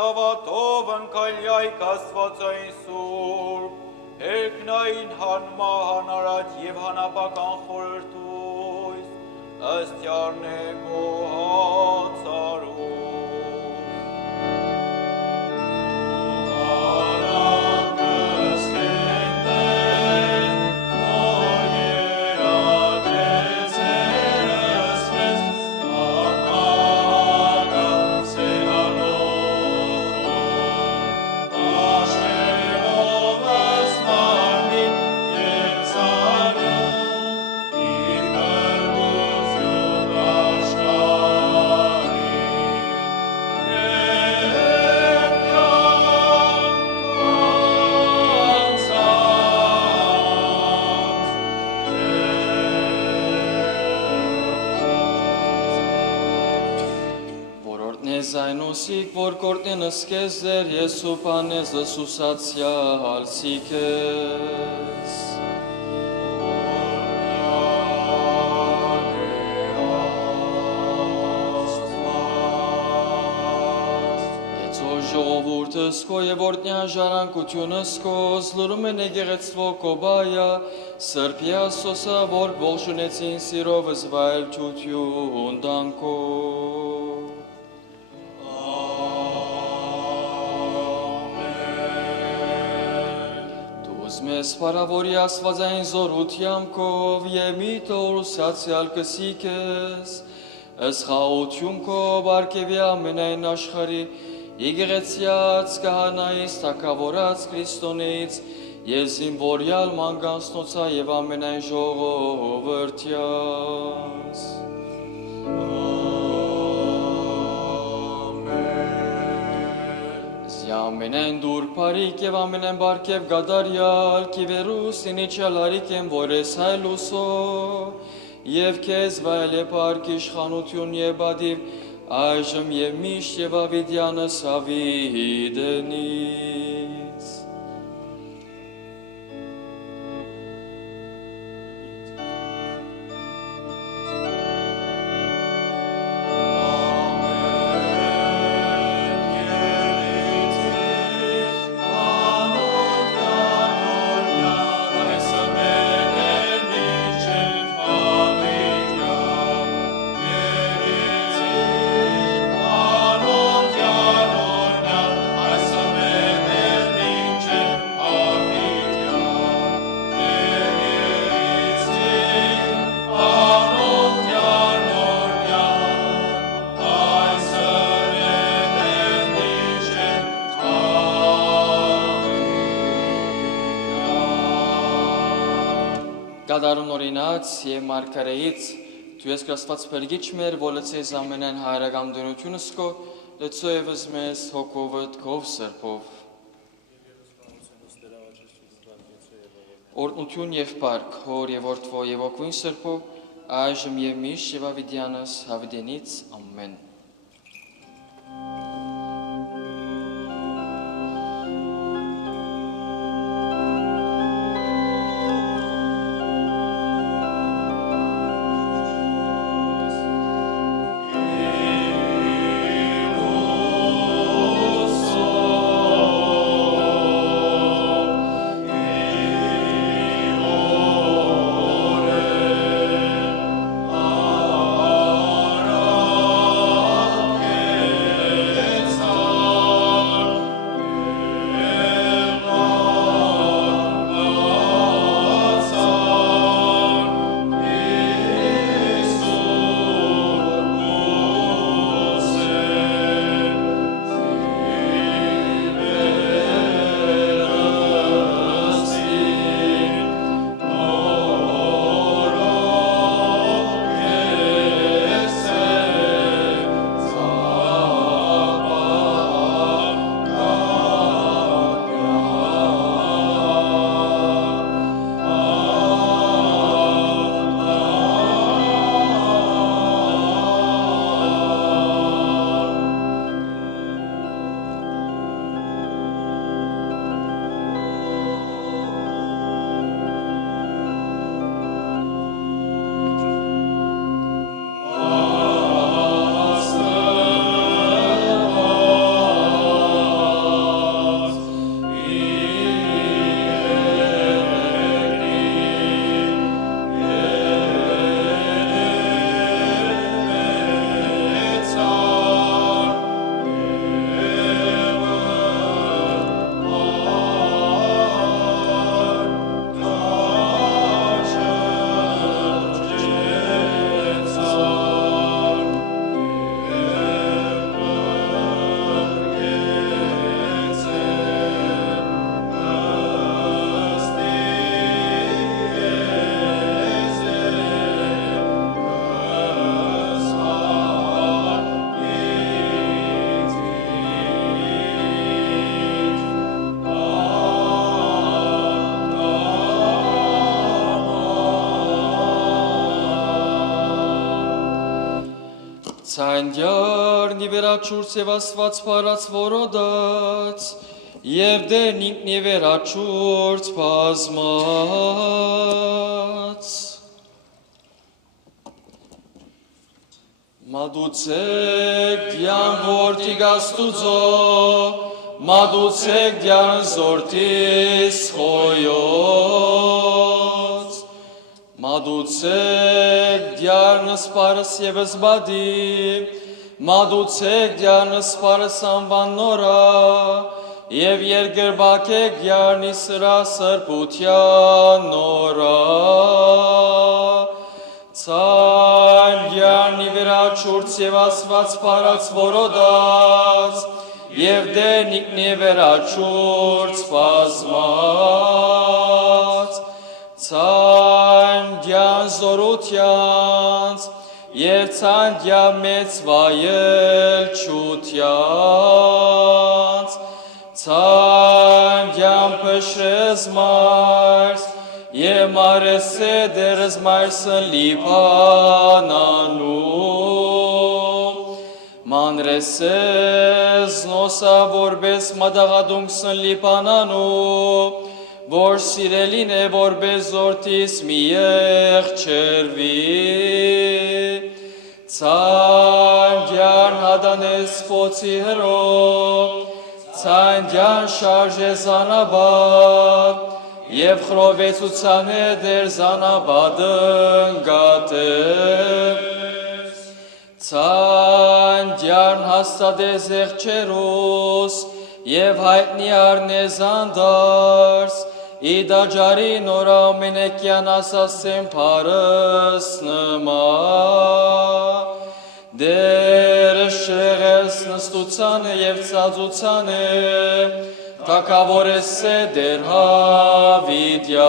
Հավատով ընկալյայք աստվածային սուրբ, հերկնային հանմահան արադ և հանապական խորհրդույս, ըստյարն է գոհացարում։ Զայնոսիկ, որ կորտեն ըսկես ձեր եսուպանես ըսուսացյալ սիքես։ Եծո ժողովուրդս կո և որտնյա ժարանկությունս կո, զլուրում են եգեղեցվո կոբայա, սրպյա սոսա, որ ողջունեցին սիրով զվայել չություն դանքո։ Մեզ պարավորի ասվածային զորությամքով և մի տորուսացյալ կսիքես, ըսխաղություն քո բարկևի ամենայն աշխարի, իգեղեցյաց կահանայից թակավորած Քրիստոնից, ես զինվորյալ մանգանցնոցա և ամենայն ժողովրդյաց։ Ամենայն դուր պարիկ և ամենայն բարկև գադարյալ, կիվերուս ինիչյալ հարիկ եմ, որ ես հայլուսո, և կեզ վայել է պարկ իշխանություն և բադիվ, այժմ և միշտ և ավիդյանս ավիդենից։ Կադարուն օրինաց և մարգարեից, դու ես կրաստված պերգիչ մեր, որ լծեզ ամենայն հայրագամ դնությունս կո, լծո եվս մեզ հոգովըտ կով սրպով։ Օրտնություն և պարկ, հոր և որդվո և ոգվին սրպով, այժմ և միշտ և ավիդյանս հավիդենից, ամեն։ Amen. Ցանդյարնի վերաչուրց եւ Աստված փարած որոդած եւ դեն ինքնի վերաչուրց բազմած Մադուցեք դյան որդի գաստուծո Մադուցեք դյան զորտիս խոյոց Մադուցեք դյարնս պարս և զբադի, Մադուցեք դյարնս պարս անվան նորա, և երգրբակեք դյարնի սրա սրպության նորա։ Ցայր դյարնի վերաչուրց և Աստված պարած որոդած, և դեն ինքնի վերաչուրց բազմած, Ցանդյան զորությանց և ցանդյան մեծ վայելչությանց, ցանդյան փշրես մարս և մարեսե դերս մարսն լիպանանում, մանրեսես նոսա որբես մադաղադունքսն լիպանանում, որ սիրելին է որպես զորտիս մի եղջերվի, ցանդյան հադանես փոցի հրով, ցանդյան շարժե զանաբար, և խրովեցության է դեր զանաբադն գատես, ցանդյան հաստատես եղջերուս, և հայտնի արնեզանդարս, Իդաջարի նորա մենեկյան ասասեմ պարս նմա, դեր շեղես նստությանը և ծածությանը, թակավորես է դեր հավիդյան,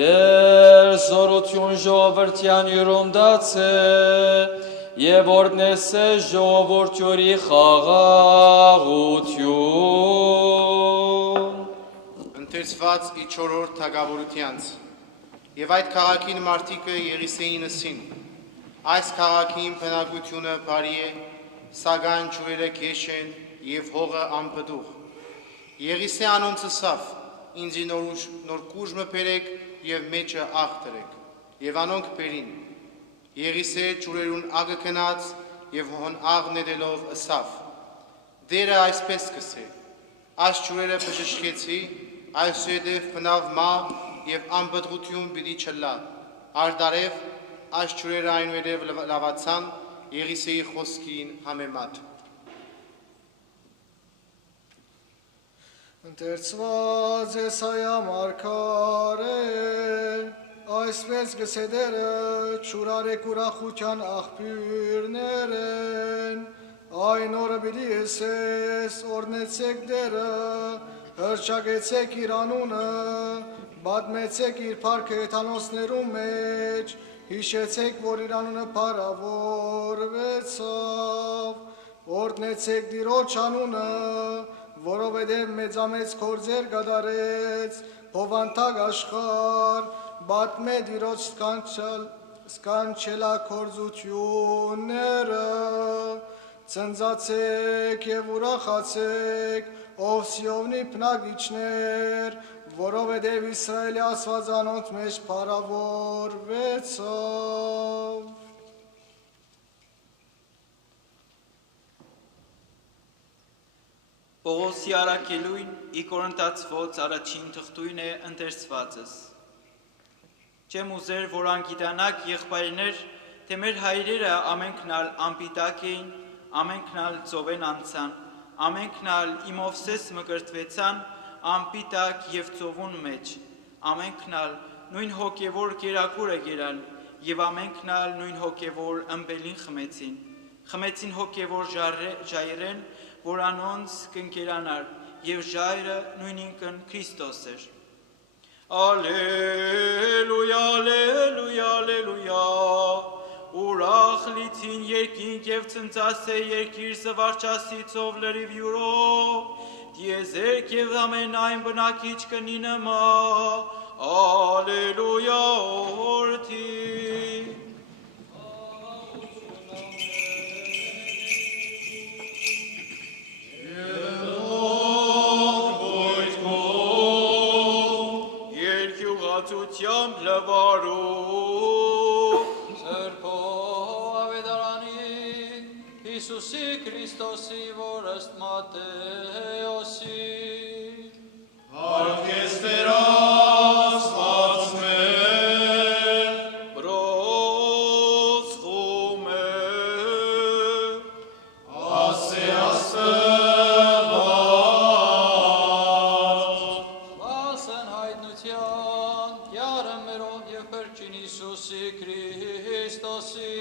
դեր զորություն ժողովրդյան յուրոնդաց է, և օրդնես է ժողովորդյորի խաղաղություն։ Ընթերցված ի չորրորդ թագավորությանց, և այդ քաղաքին մարդիկը Եղիսեին ըսին, այս քաղաքին բնակությունը բարի է, սակայն ջուրերը քեշ են և հողը անպտուղ։ Եղիսե անոնց ըսավ, ինձի նոր կուժմը բերեք և մեջը աղ դրեք, և անոնք բերին։ Եղիսե ջուրերուն ագը գնաց և հոն աղ նետելով ըսավ, դերը այսպես կսե, այս ջուրերը բժշկեցի, այսուհետև բնավ մա և անպտղություն պիտի չլա, արդարև այս ջուրերը այնուհետև լավացան Եղիսեի խոսքին համեմատ։ Ընթերցված Եսայիա մարգարե, այսպես գսեդերը չուրարեք ուրախության աղբյուրներ են, այն օրը պիտի եսես, օրնեցեք դերը, հրճագեցեք իր անունը, բադմեցեք իր փառքը հեթանոսներու մեջ, հիշեցեք, որ իր անունը փառավորվեցավ, օրնեցեք դիրոջ անունը, որովհետև մեծամեծ գործեր կատարեց, հովանտակ աշխարհ, բատմե դիրոջ սկանչելագործությունները, ծնծացեք և ուրախացեք, ով Սիոնի բնակիչներ, որովհետև Իսրայելի Աստվածանոց մեջ փառավորվեցավ։ Պողոսի առաքելույն ի Կորինթացվոց առաջին թղթույն է ընթերցվածս։ Չեմ ուզեր, որ անգիտանաք եղբայրներ, թե մեր հայրերը ամենքնալ անպիտակ էին, ամենքնալ ծովեն անցան, ամենքնալ իմովսես մկրտվեցան, անպիտակ և ծովուն մեջ, ամենքնալ նույն հոգևոր կերակուրը գերան, և ամենքնալ նույն հոգևոր ըմբելին խմեցին հոգևոր ժայրեն, որ անոնց կընկերանար, և ժայրը նույնինքն Քրիստոս էր։ Ալելույա, ալելույա, ալելույա, ուրախ լիցին երկինք և ծնծասե երկիր զվարճասի ծով լրիվ յուրով, դիեզերք և ամենայն բնակիչ կնի նմա, ալելույա, օրդի։ եկեղեցությամբ լվարու Սրբո ավետարանի Հիսուսի Քրիստոսի որ ըստ Մատթեոսի Հարգես Տեր Աստված մեր, Բրոսխում է ասե աստված, Վասն հայտնության Յարը մերով և պերջին Հիսուսի Քրիստոսի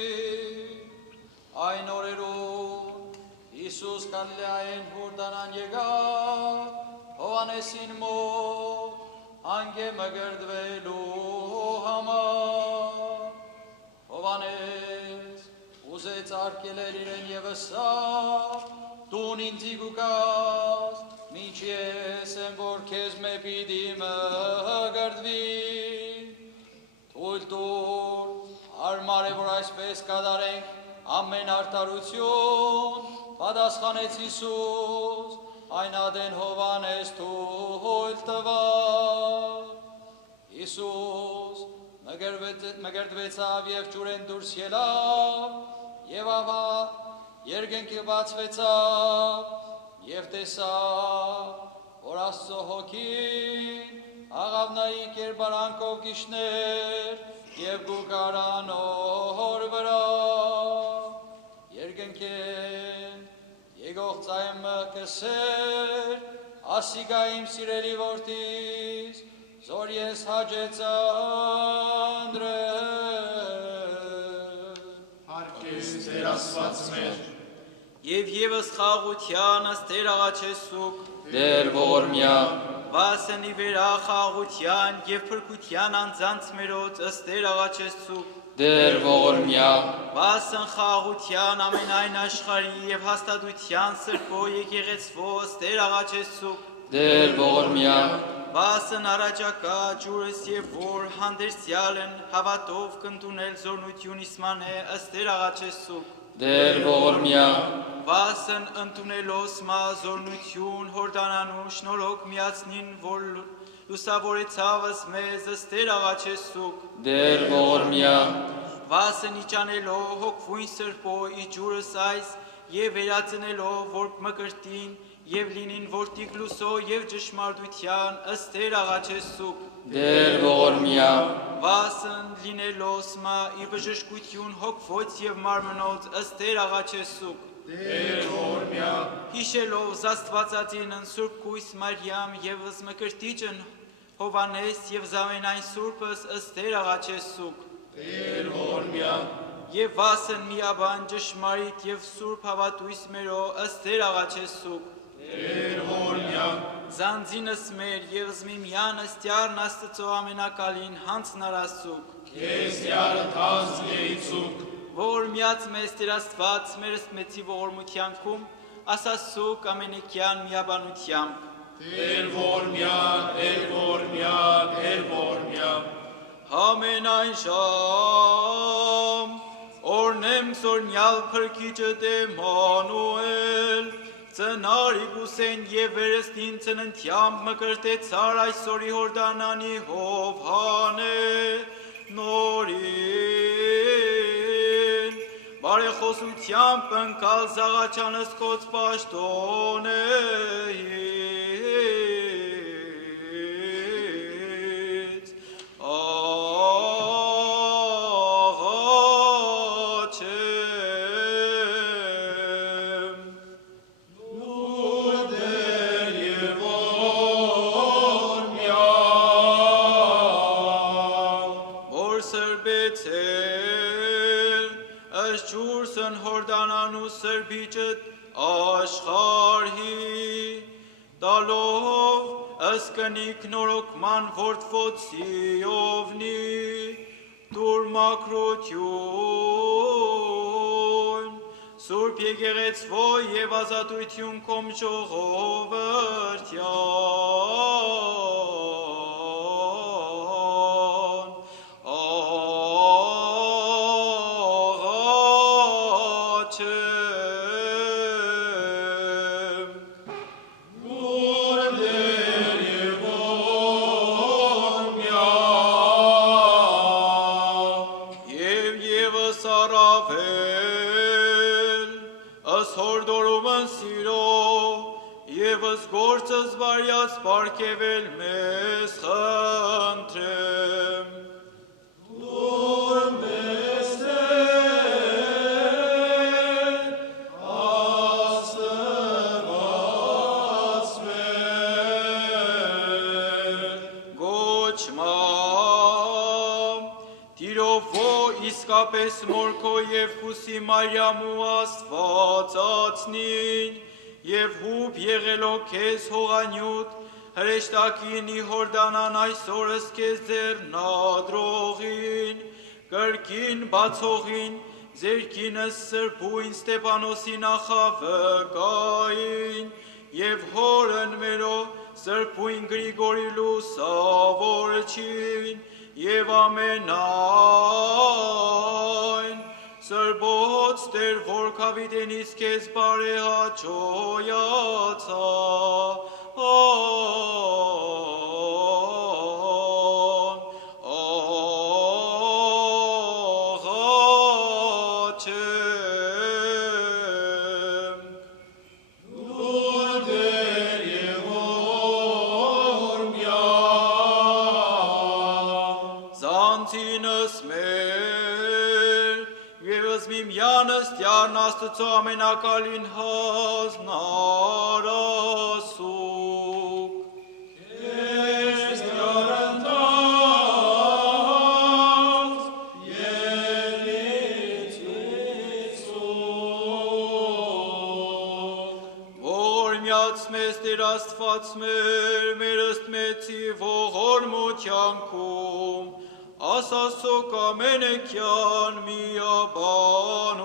Այն օրերուն Հիսուս Գալիլեայեն Հորդանան եկավ Հովանեսին մոտ անգե մգրդվելու համար Հովանես ուզեց արկելեր իրեն և ըսավ Տուն ինձի գուկաս Մինչ ես եմ որ քեզ մե պիտի մգրդվի Թույլ տուր հարմար է որ այսպես կատարենք ամեն արդարություն պատասխանեց Հիսուս Այն ադեն Հովանես թույլ տվավ Հիսուս մգրդվեցավ և ջուրեն դուրս ելավ և ահա երկնքը բացվեցավ և տեսավ որ Աստծո հոգին աղավնայի կերպարանքով գիշներ և գուկարանոր վրա երկնքեն եկող ծայմը կսեր ասիկա իմ սիրելի որդիս զոր ես հաջեցանդրեմ հարգես Տեր Աստված մեր, Եվ ևս խաղության աստեր աղաչեսուկ Դեր ողորմյա, Վասնի վերա խաղության և փրկության անձանց մերոց աստեր աղաչեսուկ Դեր ողորմյա, Վասն խաղության ամենայն աշխարհի և հաստատության սրբո եկեղեցվո աստեր աղաչեսուկ Դեր ողորմյա, Վասն առաջակա ջուրս և որ հանդերձյալն հավատով կընդունել զորնություն իսմանե աստեր աղաչեսուկ Դեր ողորմյա, Վասն ընդունելով մա զորնություն հորդանանու շնորհոք միացնին որ լուսավորեցավս մեզ աստեր աղաչեսուկ Դեր ողորմյա, Վասն իջանելով հոգվույն սրբո իջուրս այս և վերածնելով որ մկրտին և լինին որտիկ լուսո և ճշմարտության աստեր աղաչեսուկ Դեր ողորմյա, Վասն լինելով մա իր բժշկություն հոգվոց և մարմնոց աստեր աղաչեսուկ Տեր ողորմյա, Հիշելով Աստվածածինն Սուրբ Կույս Մարիամ և Մկրտիչն Հովանես և Զամենայն Սուրբս աստեր աղաչեսուկ Տեր ողորմյա, Եվ վասն միաբան ճշմարիտ և Սուրբ հավատույց մերո աստեր աղաչեսուկ Տեր ողորմյա, Զանձինս մեր և զմիմյան աստյարն Աստծո ամենակալին հանցնարասուկ քեզ յարը թանց գեիցուկ, Որ միած մեզ Տեր Աստված մեր մեծի ողորմությանքում ասասուկ ամենիկյան միաբանությամբ Տեր ողորմյա, Տեր ողորմյա, Տեր ողորմյա, Ամենայն ժամ օրնեմ սորնյալ փրկիչը Էմանուել Ծնարի գուսեն և վերստին ծննդյամբ մկրտեցար այսօրի հորդանանի Հովհանե նորին բարեխոսությամբ ընկալ զաղաչանս կոց պաշտոնեից աղաչեմ նուր Տեր և ողորմյա, որ սրբեցել ըստ ջուրսն հորդանանու սրբիչըտ աշխարհի տալով ըստ կնիկ նորոգման որդվոցիովնի դուր մաքրություն Սուրբ եկեղեցվո և ազատություն կոմ ժողովրդյան աղաչեմ նուր Տեր և ողորմյա, ստիպված պարգևել մեզ խնդրեմ։ Իսկապես մորքո և կուսի Մարյամու աստվածածնին, և հուբ եղելով քեզ հողանյութ, հրեշտակին իհորդանան այսօրս քեզ ձեռնադրողին, կրկին բացողին, ձերքինս սրբույն Ստեփանոսի նախավկային, և հորն մերով սրբույն Գրիգորի լուսավորչին, և ամենայն սրբոց Տեր որ քավիդենից քեզ բարեհաճոյացա, Աստծո ամենակալին հանձնարարասուք, քեզ դարընթաց ելիցիցուք, որ միացմես Տեր Աստված մեր ըստմեցի ողորմությանքում, ասացո կամենեքյան միաբանությամբ,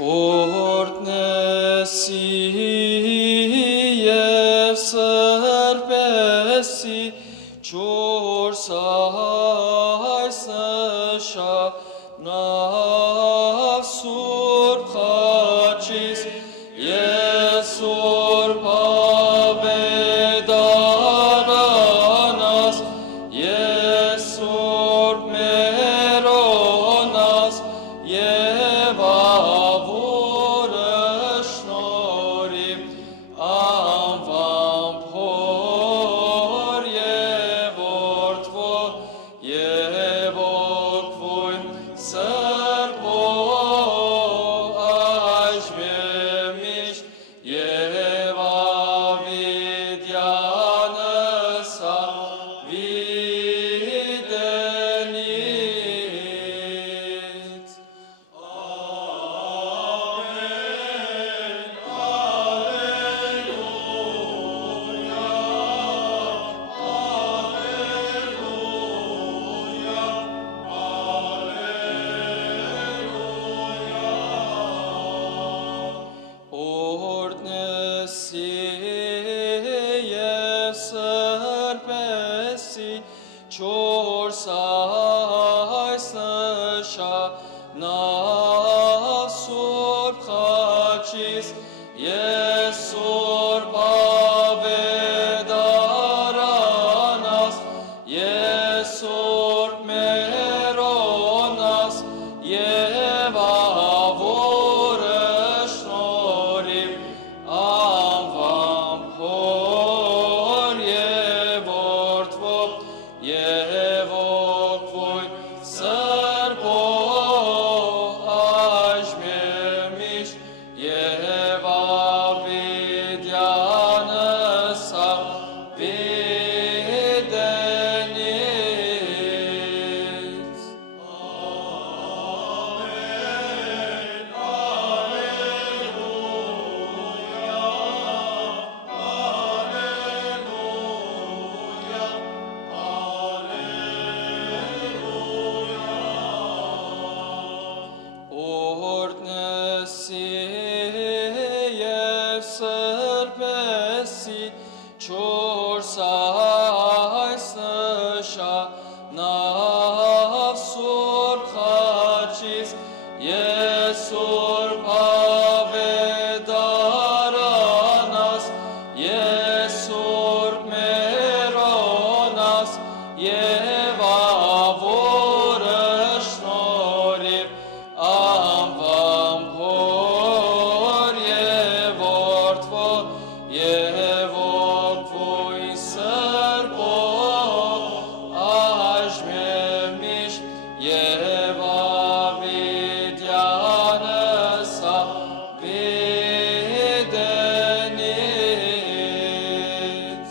Օրտնեսի և սրպեսի չորս այս նշանավ սուրբ խաչիս ես սուրբ ավետարանաս ես սուրբ մերոնաս և ավորը շնորհիվ անվան փոր և որդվո և օգվույն սրբո այժմեմիշտ և ավիդյանս ավիդենից Օրտնեսի և սրպեսի չորս այս նշանավ սուրբ խաչիս ես սուրբ ավետարանաս ես սուրբ մերոնաս և ավորը շնորհիվ անվան փոր և որդվո և օգվույն սրբո այժմեմիշտ և ավիդյանս ավիդենից Օրտնեսի և սրպեսի չորս այս նշանավ սուրբ խաչիս ես սուրբ ավետարանաս ես սուրբ մերոնաս և ավորը շնորհիվ անվան փոր և որդվո և օգվույն սրբո այժմեմիշտ և ավիդյանս ավիդենից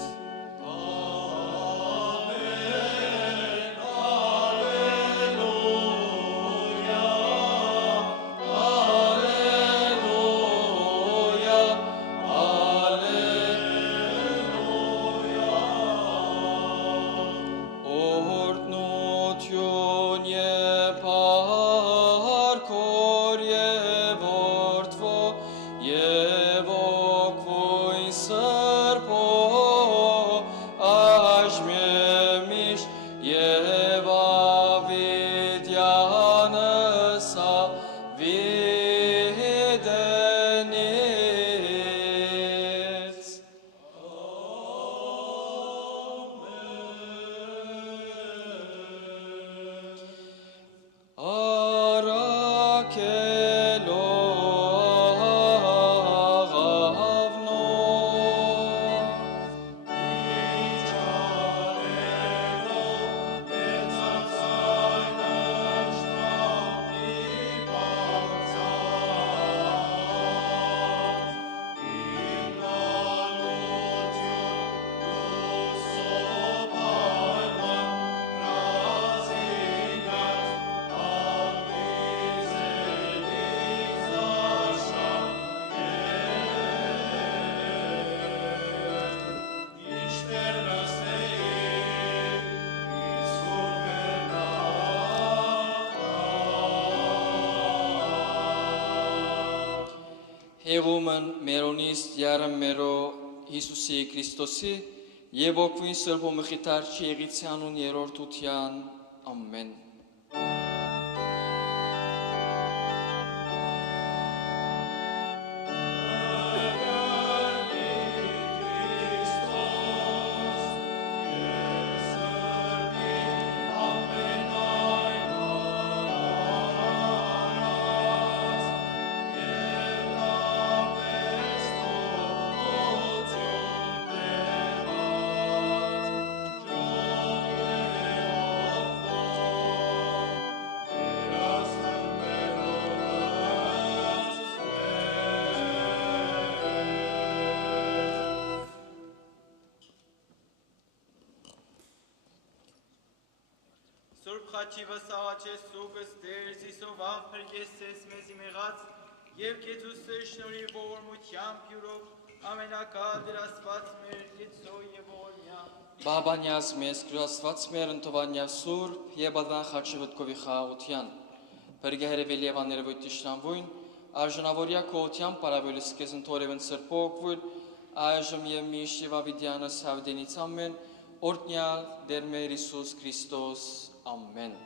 Օրտնություն և փառքոր և որդվո և օգվույն սրբո այժմեմիշտ և ավիդյանս ավիդենից Արաքելո աղավնո Ալլելույա, Էղումն մերոնիստ յարը մերո Հիսուսի Քրիստոսի եւ ոգվին սրբո մխիթարչի եղիցյանուն երորդության ամեն Սուրբ խաչիվը սաղաչես սուկս դերս իսով աղբր եսես մեզի մեղած և կեծուսը շնորի ողորմությամբ յուրով ամենակադր ասված մեր կեցո և ողորմյա Բաբանյաս մեզ գրասված մեր ընտովանյա սուրբ եւ ադվան խաչի վտկովի խաղաղության Բրգահերևել եւ աներևույթ տիշնամվույն արժանավորյա կողության պարավելիս կեզն թորևն սրպոքվույն այժմ եւ միշտ եւ ավիդյանս հավդենից ամեն օրտնյալ դեր մեր Իսուս Քրիստոս ամեն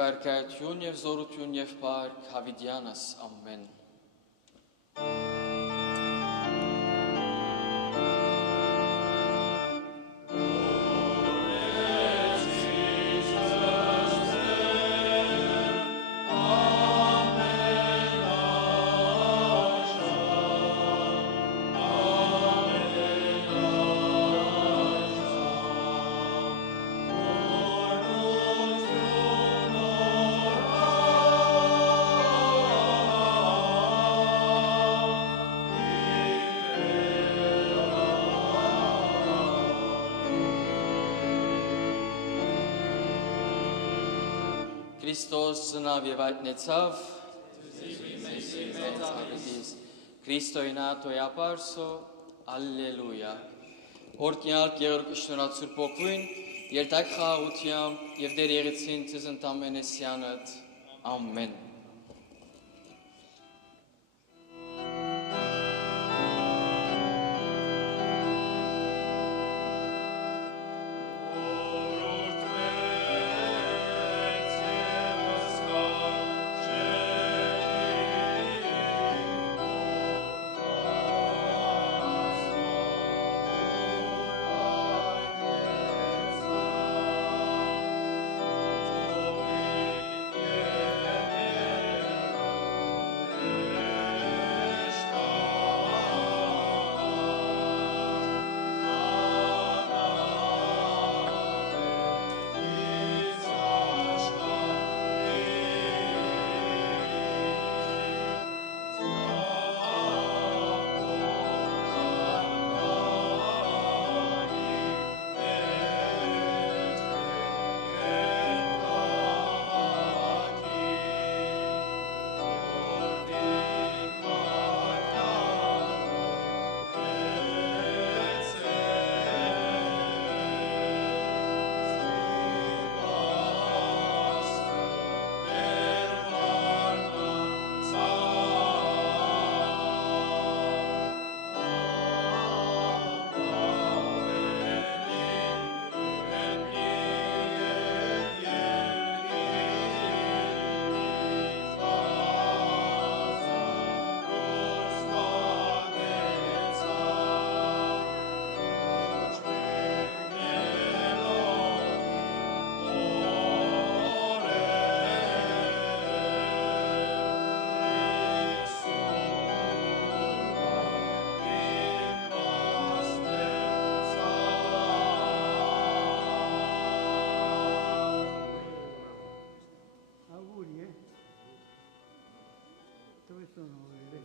Կարգայություն եւ զորություն եւ փառք հավիդյանս ամեն Քրիստոս ծնավ եւ այտնեցավ Քրիստոյին ատոյապարսո Ալելույա Օրտնյալ Գեորգ շնորհացուր փոքվին երթակ խաղաղությամբ եւ դեր եղեցին ցեզ ընտամենեսյանդ ամեն Yeah. Hoy son, hoy,